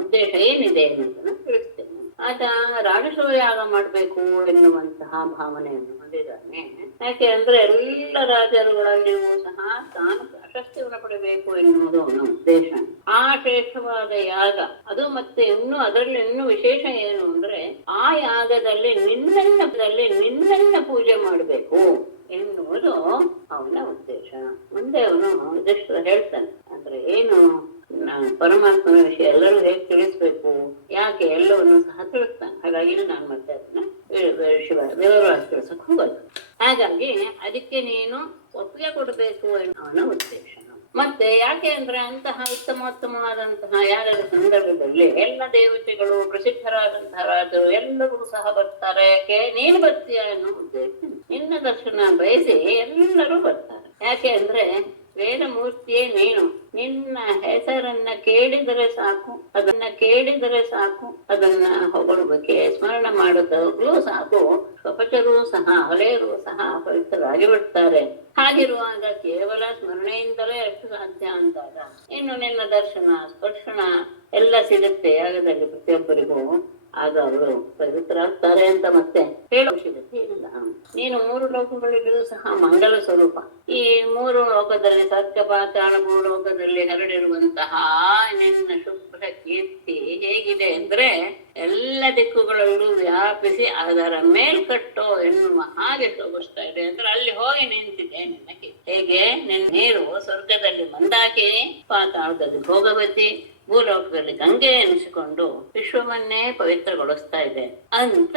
ಉದ್ದೇಶ ಏನಿದೆ ಅನ್ನೋದನ್ನ ತಿಳಿಸ್ತೇನೆ. ಆತ ರಾಜಸೂಯಾಗ ಮಾಡ್ಬೇಕು ಎನ್ನುವಂತಹ ಭಾವನೆಯನ್ನು ಹೊಂದಿದ್ದಾನೆ. ಯಾಕೆ ಅಂದ್ರೆ ಎಲ್ಲ ರಾಜರುಗಳಲ್ಲಿಯೂ ಸಹ ತಾನು ಪ್ರಶಸ್ತಿಯನ್ನು ಪಡೆಯಬೇಕು ಎನ್ನುವುದು ಅವನ ಉದ್ದೇಶ. ಆ ಶ್ರೇಷ್ಠವಾದ ಯಾಗ ಅದು. ಮತ್ತೆ ಅದರಲ್ಲಿ ಇನ್ನೂ ವಿಶೇಷ ಏನು ಅಂದ್ರೆ ಆ ಯಾಗದಲ್ಲಿ ನಿನ್ನನ್ನ ಪೂಜೆ ಮಾಡಬೇಕು ಎನ್ನುವುದು ಅವನ ಉದ್ದೇಶ. ಮುಂದೆ ಅವನು ಇದಷ್ಟು ಹೇಳ್ತಾನೆ. ಅಂದ್ರೆ ಏನು ಪರಮಾತ್ಮನ ವಿಷಯ ಎಲ್ಲರೂ ಹೇಗೆ ತಿಳಿಸ್ಬೇಕು, ಯಾಕೆ ಎಲ್ಲವನ್ನು ಸಹ ತಿಳಿಸ್ತಾನೆ. ಹಾಗಾಗಿ ನಾನು ಮತ್ತೆ ಅದನ್ನ ವಿವರವಾಗಿ ತಿಳಿಸಕ್ ಹೋಗಲ್ಲ. ಹಾಗಾಗಿ ಅದಕ್ಕೆ ನೀನು ಒಪ್ಪಿಗೆ ಕೊಡಬೇಕು ಎನ್ನುವ ಅವನ ಉದ್ದೇಶ. ಮತ್ತೆ ಯಾಕೆ ಅಂದ್ರೆ ಅಂತಹ ಉತ್ತಮೋತ್ತಮವಾದಂತಹ ಯಾಗದ ಸಂದರ್ಭದಲ್ಲಿ ಎಲ್ಲ ದೇವತೆಗಳು, ಪ್ರಸಿದ್ಧರಾದಂತಹ ರಾಜರು ಎಲ್ಲರೂ ಸಹ ಬರ್ತಾರೆ. ಯಾಕೆ ನೀನು ಬರ್ತೀಯ ಅನ್ನೋ ಉದ್ದೇಶ. ನಿನ್ನ ದರ್ಶನ ಬಯಸಿ ಎಲ್ಲರೂ ಬರ್ತಾರೆ. ಯಾಕೆ ಅಂದ್ರೆ ವೇದಮೂರ್ತಿಯೇ ನೀನು. ನಿನ್ನ ಹೆಸರನ್ನ ಕೇಳಿದರೆ ಸಾಕು, ಅದನ್ನ ಹೊಗಳುವಿಕೆ ಸ್ಮರಣ ಮಾಡೋದಾಗ್ಲೂ ಸಾಕು. ಕಪಚರೂ ಸಹ ಹೊಲೆಯರೂ ಸಹ ಪವಿತ್ರರಾಗಿ ಬಿಡ್ತಾರೆ. ಹಾಗಿರುವಾಗ ಕೇವಲ ಸ್ಮರಣೆಯಿಂದಲೇ ಎಷ್ಟು ಸಾಧ್ಯ ಅಂತಾಗ ಇನ್ನು ನಿನ್ನ ದರ್ಶನ ಸ್ಪರ್ಶನ ಎಲ್ಲ ಸಿಗುತ್ತೆ ಯಾಗದಲ್ಲಿ ಪ್ರತಿಯೊಬ್ಬರಿಗೂ. ಆಗ ಅವರು ಪವಿತ್ರರಾಗ್ತಾರೆ ಅಂತ ಮತ್ತೆ ಹೇಳೋ ಅವಶ್ಯಕತೆ ಇಲ್ಲ. ನೀನು 3 ಲೋಕಗಳಿಗೂ ಸಹ ಮಂಗಲ ಸ್ವರೂಪ. ಈ 3 ಲೋಕದಲ್ಲಿ ಸ್ವರ್ಗ, ಪಾತಾಳ, ಭೂಲೋಕದಲ್ಲಿ ಹರಡಿರುವಂತಹ ನಿನ್ನ ಶುಭ್ರ ಕೀರ್ತಿ ಹೇಗಿದೆ ಅಂದ್ರೆ ಎಲ್ಲ ದಿಕ್ಕುಗಳಲ್ಲೂ ವ್ಯಾಪಿಸಿ ಅದರ ಮೇಲ್ಕಟ್ಟೋ ಎನ್ನುವ ಹಾಗೆ ಶೋಭಿಸ್ತಾ ಇದೆ. ಅಂದ್ರೆ ಅಲ್ಲಿ ಹೋಗಿ ನಿಂತಿದೆ ನಿನ್ನ ಕೀರ್ತಿ. ಹೇಗೆ ನಿನ್ನ ನೀರು ಸ್ವರ್ಗದಲ್ಲಿ ಮಂದಾಕಿ, ಪಾತಾಳದಲ್ಲಿ ಭೋಗವತಿ, ಭೂಲೋಕದಲ್ಲಿ ಗಂಗೆ ಎನಿಸಿಕೊಂಡು ವಿಶ್ವವನ್ನೇ ಪವಿತ್ರಗೊಳಿಸ್ತಾ ಇದೆ ಅಂತ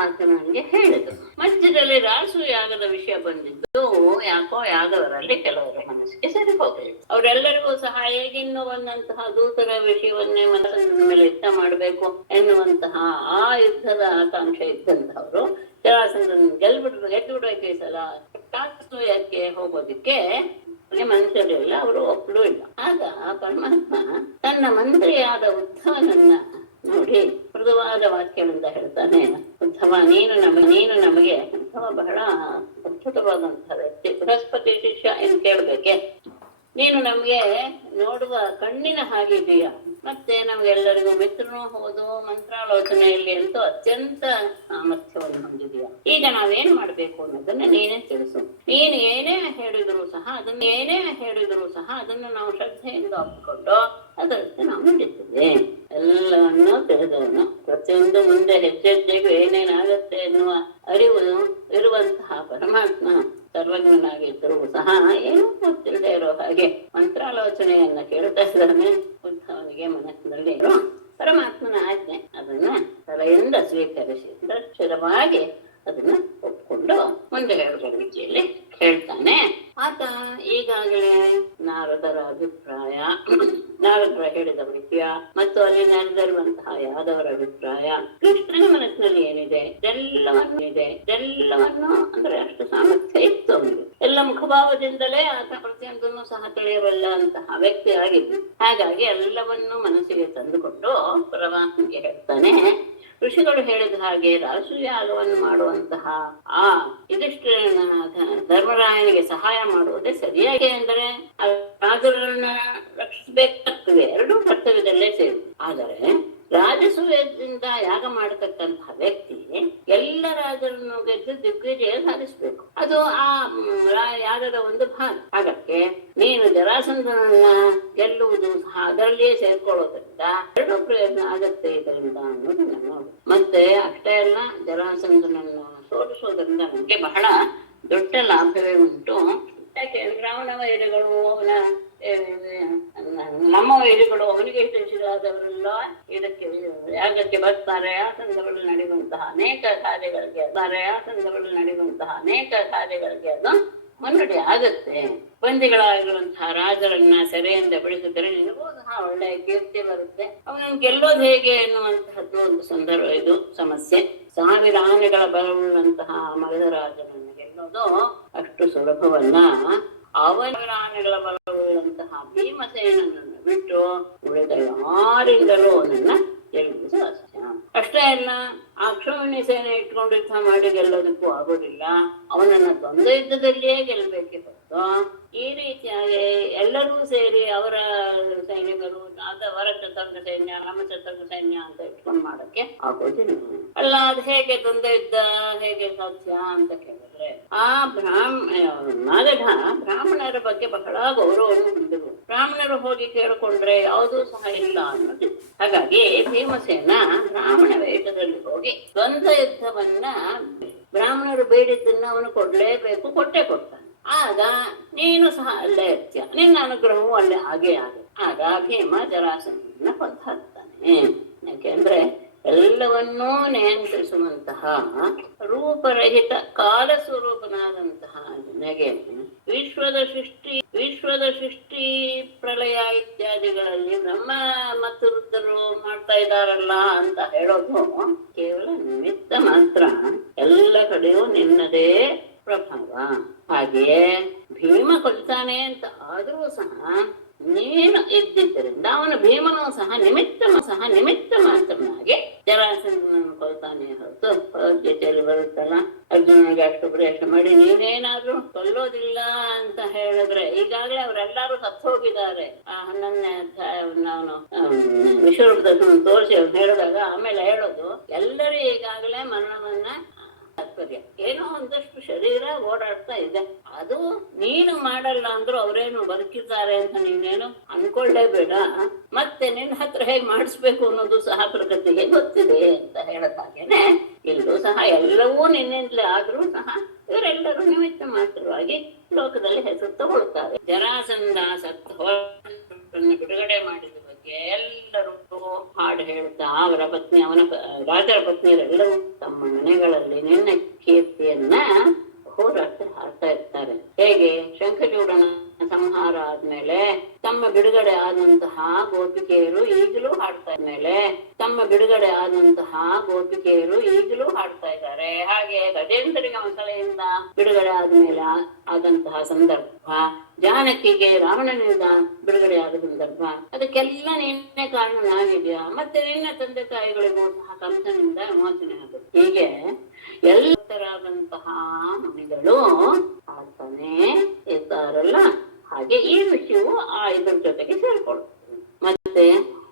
ಆತ ನನಗೆ ಹೇಳಿದ್ರು. ಮಧ್ಯದಲ್ಲಿ ರಾಸು ಯಾಗದ ವಿಷಯ ಬಂದಿದ್ದು ಯಾಕೋ ಯಾಗವರಲ್ಲಿ ಕೆಲವರ ಮನಸ್ಸಿಗೆ ಸರಿ ಹೋಗಲಿಲ್ಲ. ಅವರೆಲ್ಲರಿಗೂ ಸಹ ಹೇಗಿನ್ನೂ ಒಂದಂತಹ ದೂತರ ವಿಷಯವನ್ನೇ ಮನಸ್ಸಿನ ಮೇಲೆ ಯುದ್ಧ ಮಾಡಬೇಕು ಎನ್ನುವಂತಹ ಆ ಯುದ್ಧದ ಆಕಾಂಕ್ಷೆ ಇದ್ದಂತಹವರು ಜರಾಸಂಧನ ಗೆದ್ದುಬಿಡೋಕೆ ಈ ಸಲ ಯಾಕೆ ಹೋಗೋದಿಕ್ಕೆ ಮನುಷ್ಯರೆಲ್ಲ ಅವರು ಒಪ್ಪಲೂ ಇಲ್ಲ. ಆಗ ಪರಮಾತ್ಮ ತನ್ನ ಮಂತ್ರಿಯಾದ ಉದ್ಧವನನ್ನ ನೋಡಿ ಮೃದುವಾದ ವಾಕ್ಯಗಳಿಂದ ಹೇಳ್ತಾನೆ. ಉದ್ಧವ, ನೀನು ನಮಗೆ ಉದ್ಧವ ಬಹಳ ಅದ್ಭುತವಾದಂತಹ ವ್ಯಕ್ತಿ, ಬೃಹಸ್ಪತಿ ಶಿಷ್ಯ ಎಂದು ಕೇಳ್ಬೇಕೆ. ನೀನು ನಮ್ಗೆ ನೋಡುವ ಕಣ್ಣಿನ ಹಾಗಿದೀಯ, ಮತ್ತೆ ನಮ್ಗೆಲ್ಲರಿಗೂ ಮಿತ್ರನೂ ಹೌದು, ಮಂತ್ರಾಲೋಚನೆಯಲ್ಲಿ ಅಂತೂ ಅತ್ಯಂತ ಸಾಮರ್ಥ್ಯವನ್ನು ಹೊಂದಿದೀಯ. ಈಗ ನಾವೇನ್ ಮಾಡ್ಬೇಕು ಅನ್ನೋದನ್ನ ನೀನೇ ತಿಳಿಸು. ನೀನು ಏನೇ ಹೇಳಿದ್ರು ಸಹ ಅದನ್ನು ನಾವು ಶ್ರದ್ಧೆಯಿಂದ ಒಪ್ಪಿಕೊಂಡು ಅದರಂತೆ ನಾವು ನಡೀತೇವೆ. ಎಲ್ಲವನ್ನೂ ತಿಳಿದವನು, ಪ್ರತಿಯೊಂದು ಮುಂದೆ ಹೆಜ್ಜೆಗೂ ಏನೇನಾಗತ್ತೆ ಎನ್ನುವ ಅರಿವು ಇರುವಂತಹ ಪರಮಾತ್ಮ ಸರ್ವಜ್ಞನಾಗಿದ್ದರೂ ಸಹ ಏನೂ ಗೊತ್ತಿಲ್ಲದೆ ಇರೋ ಹಾಗೆ ಮಂತ್ರಾಲೋಚನೆಯನ್ನ ಕೇಳ್ತಾ ಇದ್ದಾನೆ. ಉದ್ಧವನಿಗೆ ಮನಸ್ಸಿನಲ್ಲಿ ಪರಮಾತ್ಮನ ಆಜ್ಞೆ ಅದನ್ನ ತಲೆಯಿಂದ ಸ್ವೀಕರಿಸಿ ಸ್ಥಿರವಾಗಿ ಅದನ್ನ ಒಪ್ಕೊಂಡು ಮುಂದೆ ಹೇಳುವ ರೀತಿಯಲ್ಲಿ ಹೇಳ್ತಾನೆ. ಆತ ಈಗಾಗಲೇ ನಾರದರ ಅಭಿಪ್ರಾಯ, ನಾರದರ ಹೇಳಿದ ವಿಷಯ ಮತ್ತು ಅಲ್ಲಿ ನಡೆದಿರುವಂತಹ ಯಾದವರ ಅಭಿಪ್ರಾಯ, ಕೃಷ್ಣನ ಮನಸ್ಸಿನಲ್ಲಿ ಏನಿದೆ ಎಲ್ಲವನ್ನು ಅಂದ್ರೆ ಅಷ್ಟು ಸಾಮರ್ಥ್ಯ ಇತ್ತು ಅವನಿಗೆ. ಎಲ್ಲ ಮುಖಭಾವದಿಂದಲೇ ಆತ ಪ್ರತಿಯೊಂದನ್ನು ಸಹ ತಿಳಿಯಬಲ್ಲ ಅಂತಹ ವ್ಯಕ್ತಿ ಆಗಿದ್ದು. ಹಾಗಾಗಿ ಎಲ್ಲವನ್ನೂ ಮನಸ್ಸಿಗೆ ತಂದುಕೊಂಡು ಪರಮಾತ್ಮಗೆ ಹೇಳ್ತಾನೆ, ಋಷಿಗಳು ಹೇಳಿದ ಹಾಗೆ ರಾಜಸೂಯಾಗವನ್ನು ಮಾಡುವಂತಹ ಆ ಯುಧಿಷ್ಠಿರನ ಧರ್ಮರಾಯನಿಗೆ ಸಹಾಯ ಮಾಡುವುದೇ ಸರಿಯಾಗಿ ಎಂದರೆ ರಾಜರನ್ನ ರಕ್ಷಿಸಬೇಕಾಗ್ತದೆ, ಎರಡೂ ಕರ್ತವ್ಯದಲ್ಲೇ ಸೇರಿ. ಆದರೆ ರಾಜಸೂಯದಿಂದ ಯಾಗ ಮಾಡತಕ್ಕಂತಹ ವ್ಯಕ್ತಿ ಎಲ್ಲ ರಾಜರನ್ನು ಗೆದ್ದು ದಿಗ್ವಿಜಯ ಸಾಧಿಸಬೇಕು. ಅದು ಆ ಯಾಗದ ಒಂದು ಭಾಗ. ಹಾಗಕ್ಕೆ ನೀನು ಜರಾಸಂಧನನ್ನ ಗೆಲ್ಲುವುದು ಸಹ ಅದರಲ್ಲಿಯೇ ಸೇರ್ಕೊಳ್ಳೋದ್ರಿಂದ ಎರಡು ಪ್ರಯೋಜನ ಆಗತ್ತೆ ಇದರಿಂದ ಅನ್ನೋದನ್ನ ನೋಡು. ಮತ್ತೆ ಅಷ್ಟೇ ಅಲ್ಲ, ಜರಾಸಂಧನನ್ನ ಸೋಲಿಸೋದ್ರಿಂದ ನಮ್ಗೆ ಬಹಳ ದೊಡ್ಡ ಲಾಭವೇ ಉಂಟು. ಯಾಕೆಂದ್ರೆ ಅವನ ವೈರಿಗಳು ನಮ್ಮ ವೈರಿಗಳು ಅವನಿಗೆ ತಿಳಿಸಿದಾದವರೆಲ್ಲ ಇದಕ್ಕೆ ಯಾಗಕ್ಕೆ ಬರ್ತಾರೆ. ಆ ಸಂದರ್ಭದಲ್ಲಿ ನಡೆಯುವಂತಹ ಅನೇಕ ಕಾರ್ಯಗಳಿಗೆ ಅದು ಮುನ್ನಡೆ ಆಗತ್ತೆ. ಬಂದಿಗಳಾಗಿರುವಂತಹ ರಾಜರನ್ನ ಸೆರೆಯಿಂದ ಬಿಡಿಸಿದ್ರೆ ನಿನಗೂ ಸಹ ಒಳ್ಳೆಯ ಕೀರ್ತಿ ಬರುತ್ತೆ. ಅವನನ್ನು ಗೆಲ್ಲೋದು ಹೇಗೆ ಎನ್ನುವಂತಹದ್ದು ಒಂದು ಸಂದರ್ಭ, ಇದು ಸಮಸ್ಯೆ. 1000 ಆನೆಗಳ ಬಲವುಳ್ಳಂತಹ ಮಗಧರಾಜನನ್ನು ಗೆಲ್ಲೋದು ಅಷ್ಟು ಸುಲಭವಲ್ಲ. ಅವನ ಆನೆಗಳ ಬಲವುಳ್ಳಂತಹ ಭೀಮಸೇನನನ್ನು ಬಿಟ್ಟು ಉಳಿದ ಯಾರಿಂದಲೂ ಅವನನ್ನ ಗೆಲ್ಲುವುದು ಅಸಾಧ್ಯ. ಅಷ್ಟೇ ಅಲ್ಲ, ಆ ಅಕ್ಷೋಹಿಣಿ ಸೇನೆ ಇಟ್ಕೊಂಡು ಯುದ್ಧ ಮಾಡಿ ಗೆಲ್ಲೋದಕ್ಕೂ ಆಗೋದಿಲ್ಲ. ಅವನನ್ನ ದ್ವಂದ್ವ ಯುದ್ಧದಲ್ಲಿಯೇ ಗೆಲ್ಲಬೇಕೆ ಹೊರತು ಈ ರೀತಿಯಾಗಿ ಎಲ್ಲರೂ ಸೇರಿ ಅವರ ಸೈನಿಕರು ಅವರ ಚತುರ್ಗ ಸೈನ್ಯ ನಮ್ಮ ಚತುರ್ಗ ಸೈನ್ಯ ಅಂತ ಇಟ್ಕೊಂಡು ಮಾಡಕ್ಕೆ ಆಗೋದಿಲ್ಲ. ಅಲ್ಲ, ಅದು ಹೇಗೆ ದ್ವಂದ್ವ ಯುದ್ಧ ಹೇಗೆ ಸಾಧ್ಯ ಅಂತ ಕೇಳಿದ್ರೆ, ಆ ಮಾಗಧ ಬ್ರಾಹ್ಮಣರ ಬಗ್ಗೆ ಬಹಳ ಗೌರವವನ್ನು ಹೊಂದಿರು. ಬ್ರಾಹ್ಮಣರು ಹೋಗಿ ಕೇಳಿಕೊಂಡ್ರೆ ಯಾವುದೂ ಸಹ ಇಲ್ಲ ಅನ್ನೋದು. ಹಾಗಾಗಿ ಭೀಮಸೇನ ಬ್ರಾಹ್ಮಣ ವೇಷದಲ್ಲಿ ಹೋಗಿ ದ್ವಂದ್ವ ಯುದ್ಧವನ್ನ ಬ್ರಾಹ್ಮಣರು ಬೇಡಿದ್ದನ್ನ ಅವನು ಕೊಡ್ಲೇಬೇಕು, ಕೊಟ್ಟೆ ಕೊಡ್ತಾನೆ. ಆಗ ನೀನು ಸಹ ಅಲ್ಲೇ ಇರ್ತೀಯ, ನಿನ್ನ ಅನುಗ್ರಹವು ಅಲ್ಲೇ ಹಾಗೆ ಆಗ ಭೀಮ ಜರಾಸಂಧನನ್ನ ಕೊಂದು ಹಾಕ್ತಾನೆ. ಯಾಕೆಂದ್ರೆ ಎಲ್ಲವನ್ನೂ ನಿಯಂತ್ರಿಸುವಂತಹ ರೂಪರಹಿತ ಕಾಲ ಸ್ವರೂಪನಾದಂತಹ ನನಗೆ ವಿಶ್ವದ ಸೃಷ್ಟಿ ಪ್ರಳಯ ಇತ್ಯಾದಿಗಳಲ್ಲಿ ಬ್ರಹ್ಮ ಮತ್ತು ರುದ್ರರು ಮಾಡ್ತಾ ಇದ್ದಾರಲ್ಲ ಅಂತ ಹೇಳೋದು ಕೇವಲ ನಿಮಿತ್ತ ಮಾತ್ರ. ಎಲ್ಲ ಕಡೆಯೂ ನಿನ್ನದೇ ಪ್ರಭಾವ. ಹಾಗೆಯೇ ಭೀಮ ಕೊಲ್ತಾನೆ ಅಂತ ಆದರೂ ಸಹ ನೀನು ಇದ್ದಿದ್ದರಿಂದ ಅವನು ಭೀಮನೂ ಸಹ ನಿಮಿತ್ತ ಮಾತ್ರನಾಗಿ ಜರಾಸಂಧನನ್ನು ಕೊಲ್ತಾನೆ ಹೊರತು ಭಗವದ್ಗೀತೆಯಲ್ಲಿ ಬರುತ್ತಲ್ಲ, ಅರ್ಜುನನಿಗೆ ಅಷ್ಟು ಉಪದೇಶ ಮಾಡಿ ನೀವೇನಾದ್ರೂ ಕೊಲ್ಲೋದಿಲ್ಲ ಅಂತ ಹೇಳಿದ್ರೆ, ಈಗಾಗಲೇ ಅವರೆಲ್ಲರೂ ಸತ್ತು ಹೋಗಿದ್ದಾರೆ. ಆ 11ನೇ ಅಧ್ಯಾಯವನ್ನು ಅವನು ವಿಶ್ವರೂಪದರ್ಶನ ತೋರಿಸಿ ಅವ್ರು ಹೇಳಿದಾಗ ಆಮೇಲೆ ಹೇಳೋದು, ಎಲ್ಲರೂ ಈಗಾಗಲೇ ಮರಣವನ್ನ ತಾತ್ಪರ್ಯ ಏನೋ ಒಂದಷ್ಟು ಶರೀರ ಓಡಾಡ್ತಾ ಇದೆ, ಅದು ನೀನು ಮಾಡಲ್ಲ ಅಂದ್ರೂ ಅವರೇನು ಬದುಕಿದ್ದಾರೆ ಅಂತ ನೀನೇನು ಅನ್ಕೊಳ್ಳೇಬೇಡ. ಮತ್ತೆ ನಿನ್ನ ಹತ್ರ ಹೇಗೆ ಮಾಡಿಸ್ಬೇಕು ಅನ್ನೋದು ಸಹ ಪ್ರಕೃತಿಗೆ ಗೊತ್ತಿದೆ ಅಂತ ಹೇಳಕ್ಕಾಗೇನೆ ಇಲ್ಲೂ ಸಹ ಎಲ್ಲವೂ ನಿನ್ನಿಂದಲೇ ಆದ್ರೂ ಸಹ ಇವರೆಲ್ಲರೂ ನಿಮಿತ್ತ ಮಾತ್ರವಾಗಿ ಲೋಕದಲ್ಲಿ ಹೆಸರು ತಗೊಳ್ತಾರೆ. ಜರಾಸಂಧ ಬಿಡುಗಡೆ ಮಾಡಿದ ಬಗ್ಗೆ ಎಲ್ಲರೂ ಹಾಡು ಹೇಳ್ತಾ ಅವರ ಪತ್ನಿ ರಾಜರ ಪತ್ನಿಯರೆಲ್ಲರೂ ತಮ್ಮ ಮನೆಗಳಲ್ಲಿ ನಿನ್ನ ಕೀರ್ತಿಯನ್ನ ಹೋರಾಟ ಹಾಡ್ತಾ ಇರ್ತಾರೆ. ಹೇಗೆ ಶಂಖಚೂಡನ ಸಂಹಾರ ಆದ್ಮೇಲೆ ತಮ್ಮ ಬಿಡುಗಡೆ ಆದಂತಹ ಗೋಪಿಕೆಯರು ಈಗಲೂ ಹಾಡ್ತಾ ಇದ್ದಾರೆ. ಹಾಗೆ ಗಜೇಂದ್ರನಿಗೆ ಮಸಳೆಯಿಂದ ಬಿಡುಗಡೆ ಆದ್ಮೇಲೆ ಆದಂತಹ ಸಂದರ್ಭ, ಜಾನಕಿಗೆ ರಾವಣನಿಂದ ಬಿಡುಗಡೆ ಆದ ಸಂದರ್ಭ, ಅದಕ್ಕೆಲ್ಲ ನಿನ್ನೆ ಕಾರಣನಾಗಿದ್ಯಾ. ಮತ್ತೆ ನಿನ್ನ ತಂದೆ ತಾಯಿಗಳಿಗೂ ಸಹ ಕಂಸನಿಂದ ವಿಮೋಚನೆ ಆಗುತ್ತೆ. ಹೀಗೆ ಎಲ್ಲರಾದಂತಹ ಮುನಿಗಳು ಆಡ್ತಾನೆ ಇರ್ತಾರಲ್ಲ, ಹಾಗೆ ಈ ವಿಷಯವು ಇದ್ರ ಜೊತೆಗೆ ಸೇರ್ಕೊಳ್ತದೆ. ಮತ್ತೆ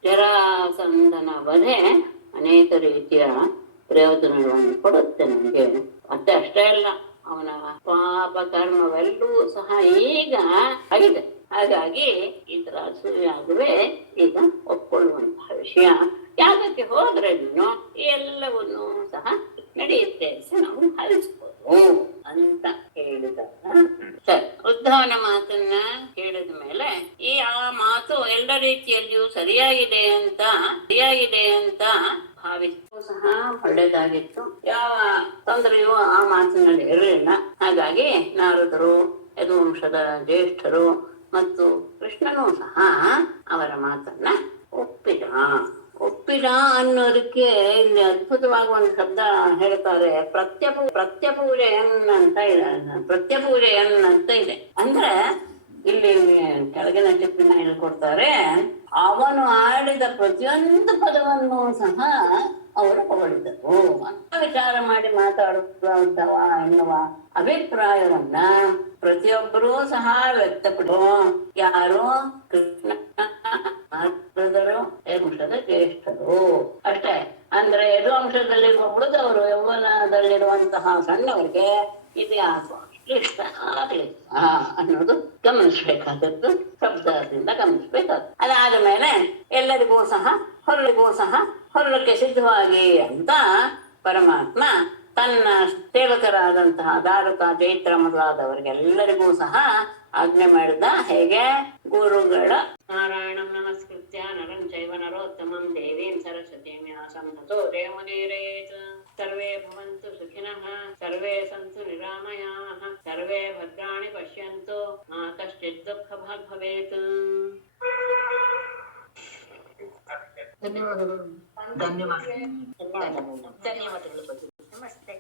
ಜರಾಸಂಧನ ವಧೆ ಅನೇಕ ರೀತಿಯ ಪ್ರಯೋಜನಗಳನ್ನು ಕೊಡುತ್ತೆ ನಮ್ಗೆ. ಮತ್ತೆ ಅಷ್ಟೇ ಅಲ್ಲ, ಅವನ ಪಾಪ ಕರ್ಮವೆಲ್ಲವೂ ಸಹ ಈಗ ಆಗಿದೆ. ಹಾಗಾಗಿ ಇದರ ಅಸೂಯಾಗುವೆ ಈಗ ಒಪ್ಕೊಳ್ಳುವಂತಹ ವಿಷಯ. ಯಾಗಕ್ಕೆ ಹೋದ್ರೆ ನೀನು ಎಲ್ಲವನ್ನೂ ಸಹ ನಡೆಯುತ್ತೆ ನಾವು ಹರಿಸ್ಬೋದು ಅಂತ ಹೇಳಿದ. ಸರಿ, ಉದ್ಧವನ ಮಾತನ್ನ ಕೇಳಿದ ಮೇಲೆ ಆ ಮಾತು ಎಲ್ಲ ರೀತಿಯಲ್ಲಿಯೂ ಸರಿಯಾಗಿದೆ ಅಂತ ಭಾವಿಸು ಸಹ ಒಳ್ಳೆಯದಾಗಿತ್ತು. ಯಾವ ತೊಂದರೆಯೂ ಆ ಮಾತಿನಲ್ಲಿ ಇರಲಿಲ್ಲ. ಹಾಗಾಗಿ ನಾರದರು, ಯದುವಂಶದ ಜ್ಯೇಷ್ಠರು ಮತ್ತು ಕೃಷ್ಣನೂ ಸಹ ಅವರ ಮಾತನ್ನ ಒಪ್ಪಿದ ಅನ್ನೋದಕ್ಕೆ ಇಲ್ಲಿ ಅದ್ಭುತವಾಗಿ ಒಂದು ಶಬ್ದ ಹೇಳ್ತಾರೆ, ಪ್ರತ್ಯಪೂಜೆಯನ್ ಅಂತ ಇದೆ. ಅಂದ್ರೆ ಇಲ್ಲಿ ಕೆಳಗಿನ ಟಿಪ್ಪಿನ ಹೇಳ್ಕೊಡ್ತಾರೆ, ಅವನು ಆಡಿದ ಪ್ರತಿಯೊಂದು ಪದವನ್ನು ಸಹ ಅವರು ಹೊಗಳಿದರು ಅಂತ ವಿಚಾರ ಮಾಡಿ ಮಾತಾಡುತ್ತವ ಎನ್ನುವ ಅಭಿಪ್ರಾಯವನ್ನ ಪ್ರತಿಯೊಬ್ಬರೂ ಸಹ ವ್ಯಕ್ತಪಡಿಸೋ ಯಾರು ಕೃಷ್ಣ ಅಂಶದ ಜ್ಯೇಷ್ಠರು ಅಷ್ಟೇ. ಅಂದ್ರೆ ಯದು ಅಂಶದಲ್ಲಿರುವ ಉಳಿದವರು ಯೌವನದಲ್ಲಿರುವಂತಹ ಸಣ್ಣವರಿಗೆ ಇತಿಹಾಸ ಇಷ್ಟ ಆಗಲಿಲ್ಲ ಅನ್ನೋದು ಗಮನಿಸ್ಬೇಕಾದದ್ದು, ಶಬ್ದದಿಂದ ಗಮನಿಸ್ಬೇಕಾದ. ಅದಾದ ಮೇಲೆ ಎಲ್ಲರಿಗೂ ಸಹ ಹೊರಲಿಕ್ಕೆ ಸಿದ್ಧವಾಗಿ ಅಂತ ಪರಮಾತ್ಮ ತನ್ನ ಸೇವಕರಾದಂತಹ ದಾರುಕ ಚೈತ್ರ ಮೊದಲಾದವರಿಗೆಲ್ಲರಿಗೂ ಸಹ ಆಜ್ಞೆ ಮಾಡಿದ. ಹೇಗೆ? ಗುರುಗಳ ನಾರಾಯಣಂ ನಮಸ್ಕೃತ್ಯ ನರಂ ಚೈವ ನರೋತ್ತಮಂ ದೇವೀಂ ಸರಸ್ವತೀಂ ವ್ಯಾಸಂ ತತೋ ಜಯಮುದೀರಯೇತ್. ಸರ್ವೇ ಭವಂತು ಸುಖಿನಃ, ಸರ್ವೇ ಸಂತು ನಿರಾಮಯಾಃ, ಸರ್ವೇ ಭದ್ರಾಣಿ ಪಶ್ಯಂತು, ಮಾ ಕಶ್ಚಿತ್ ದುಃಖಭಾಗ್ ಭವೇತ್. ಧನ್ಯವಾದಗಳು. ಧನ್ಯವಾದಗಳು. ನಮಸ್ತೆ.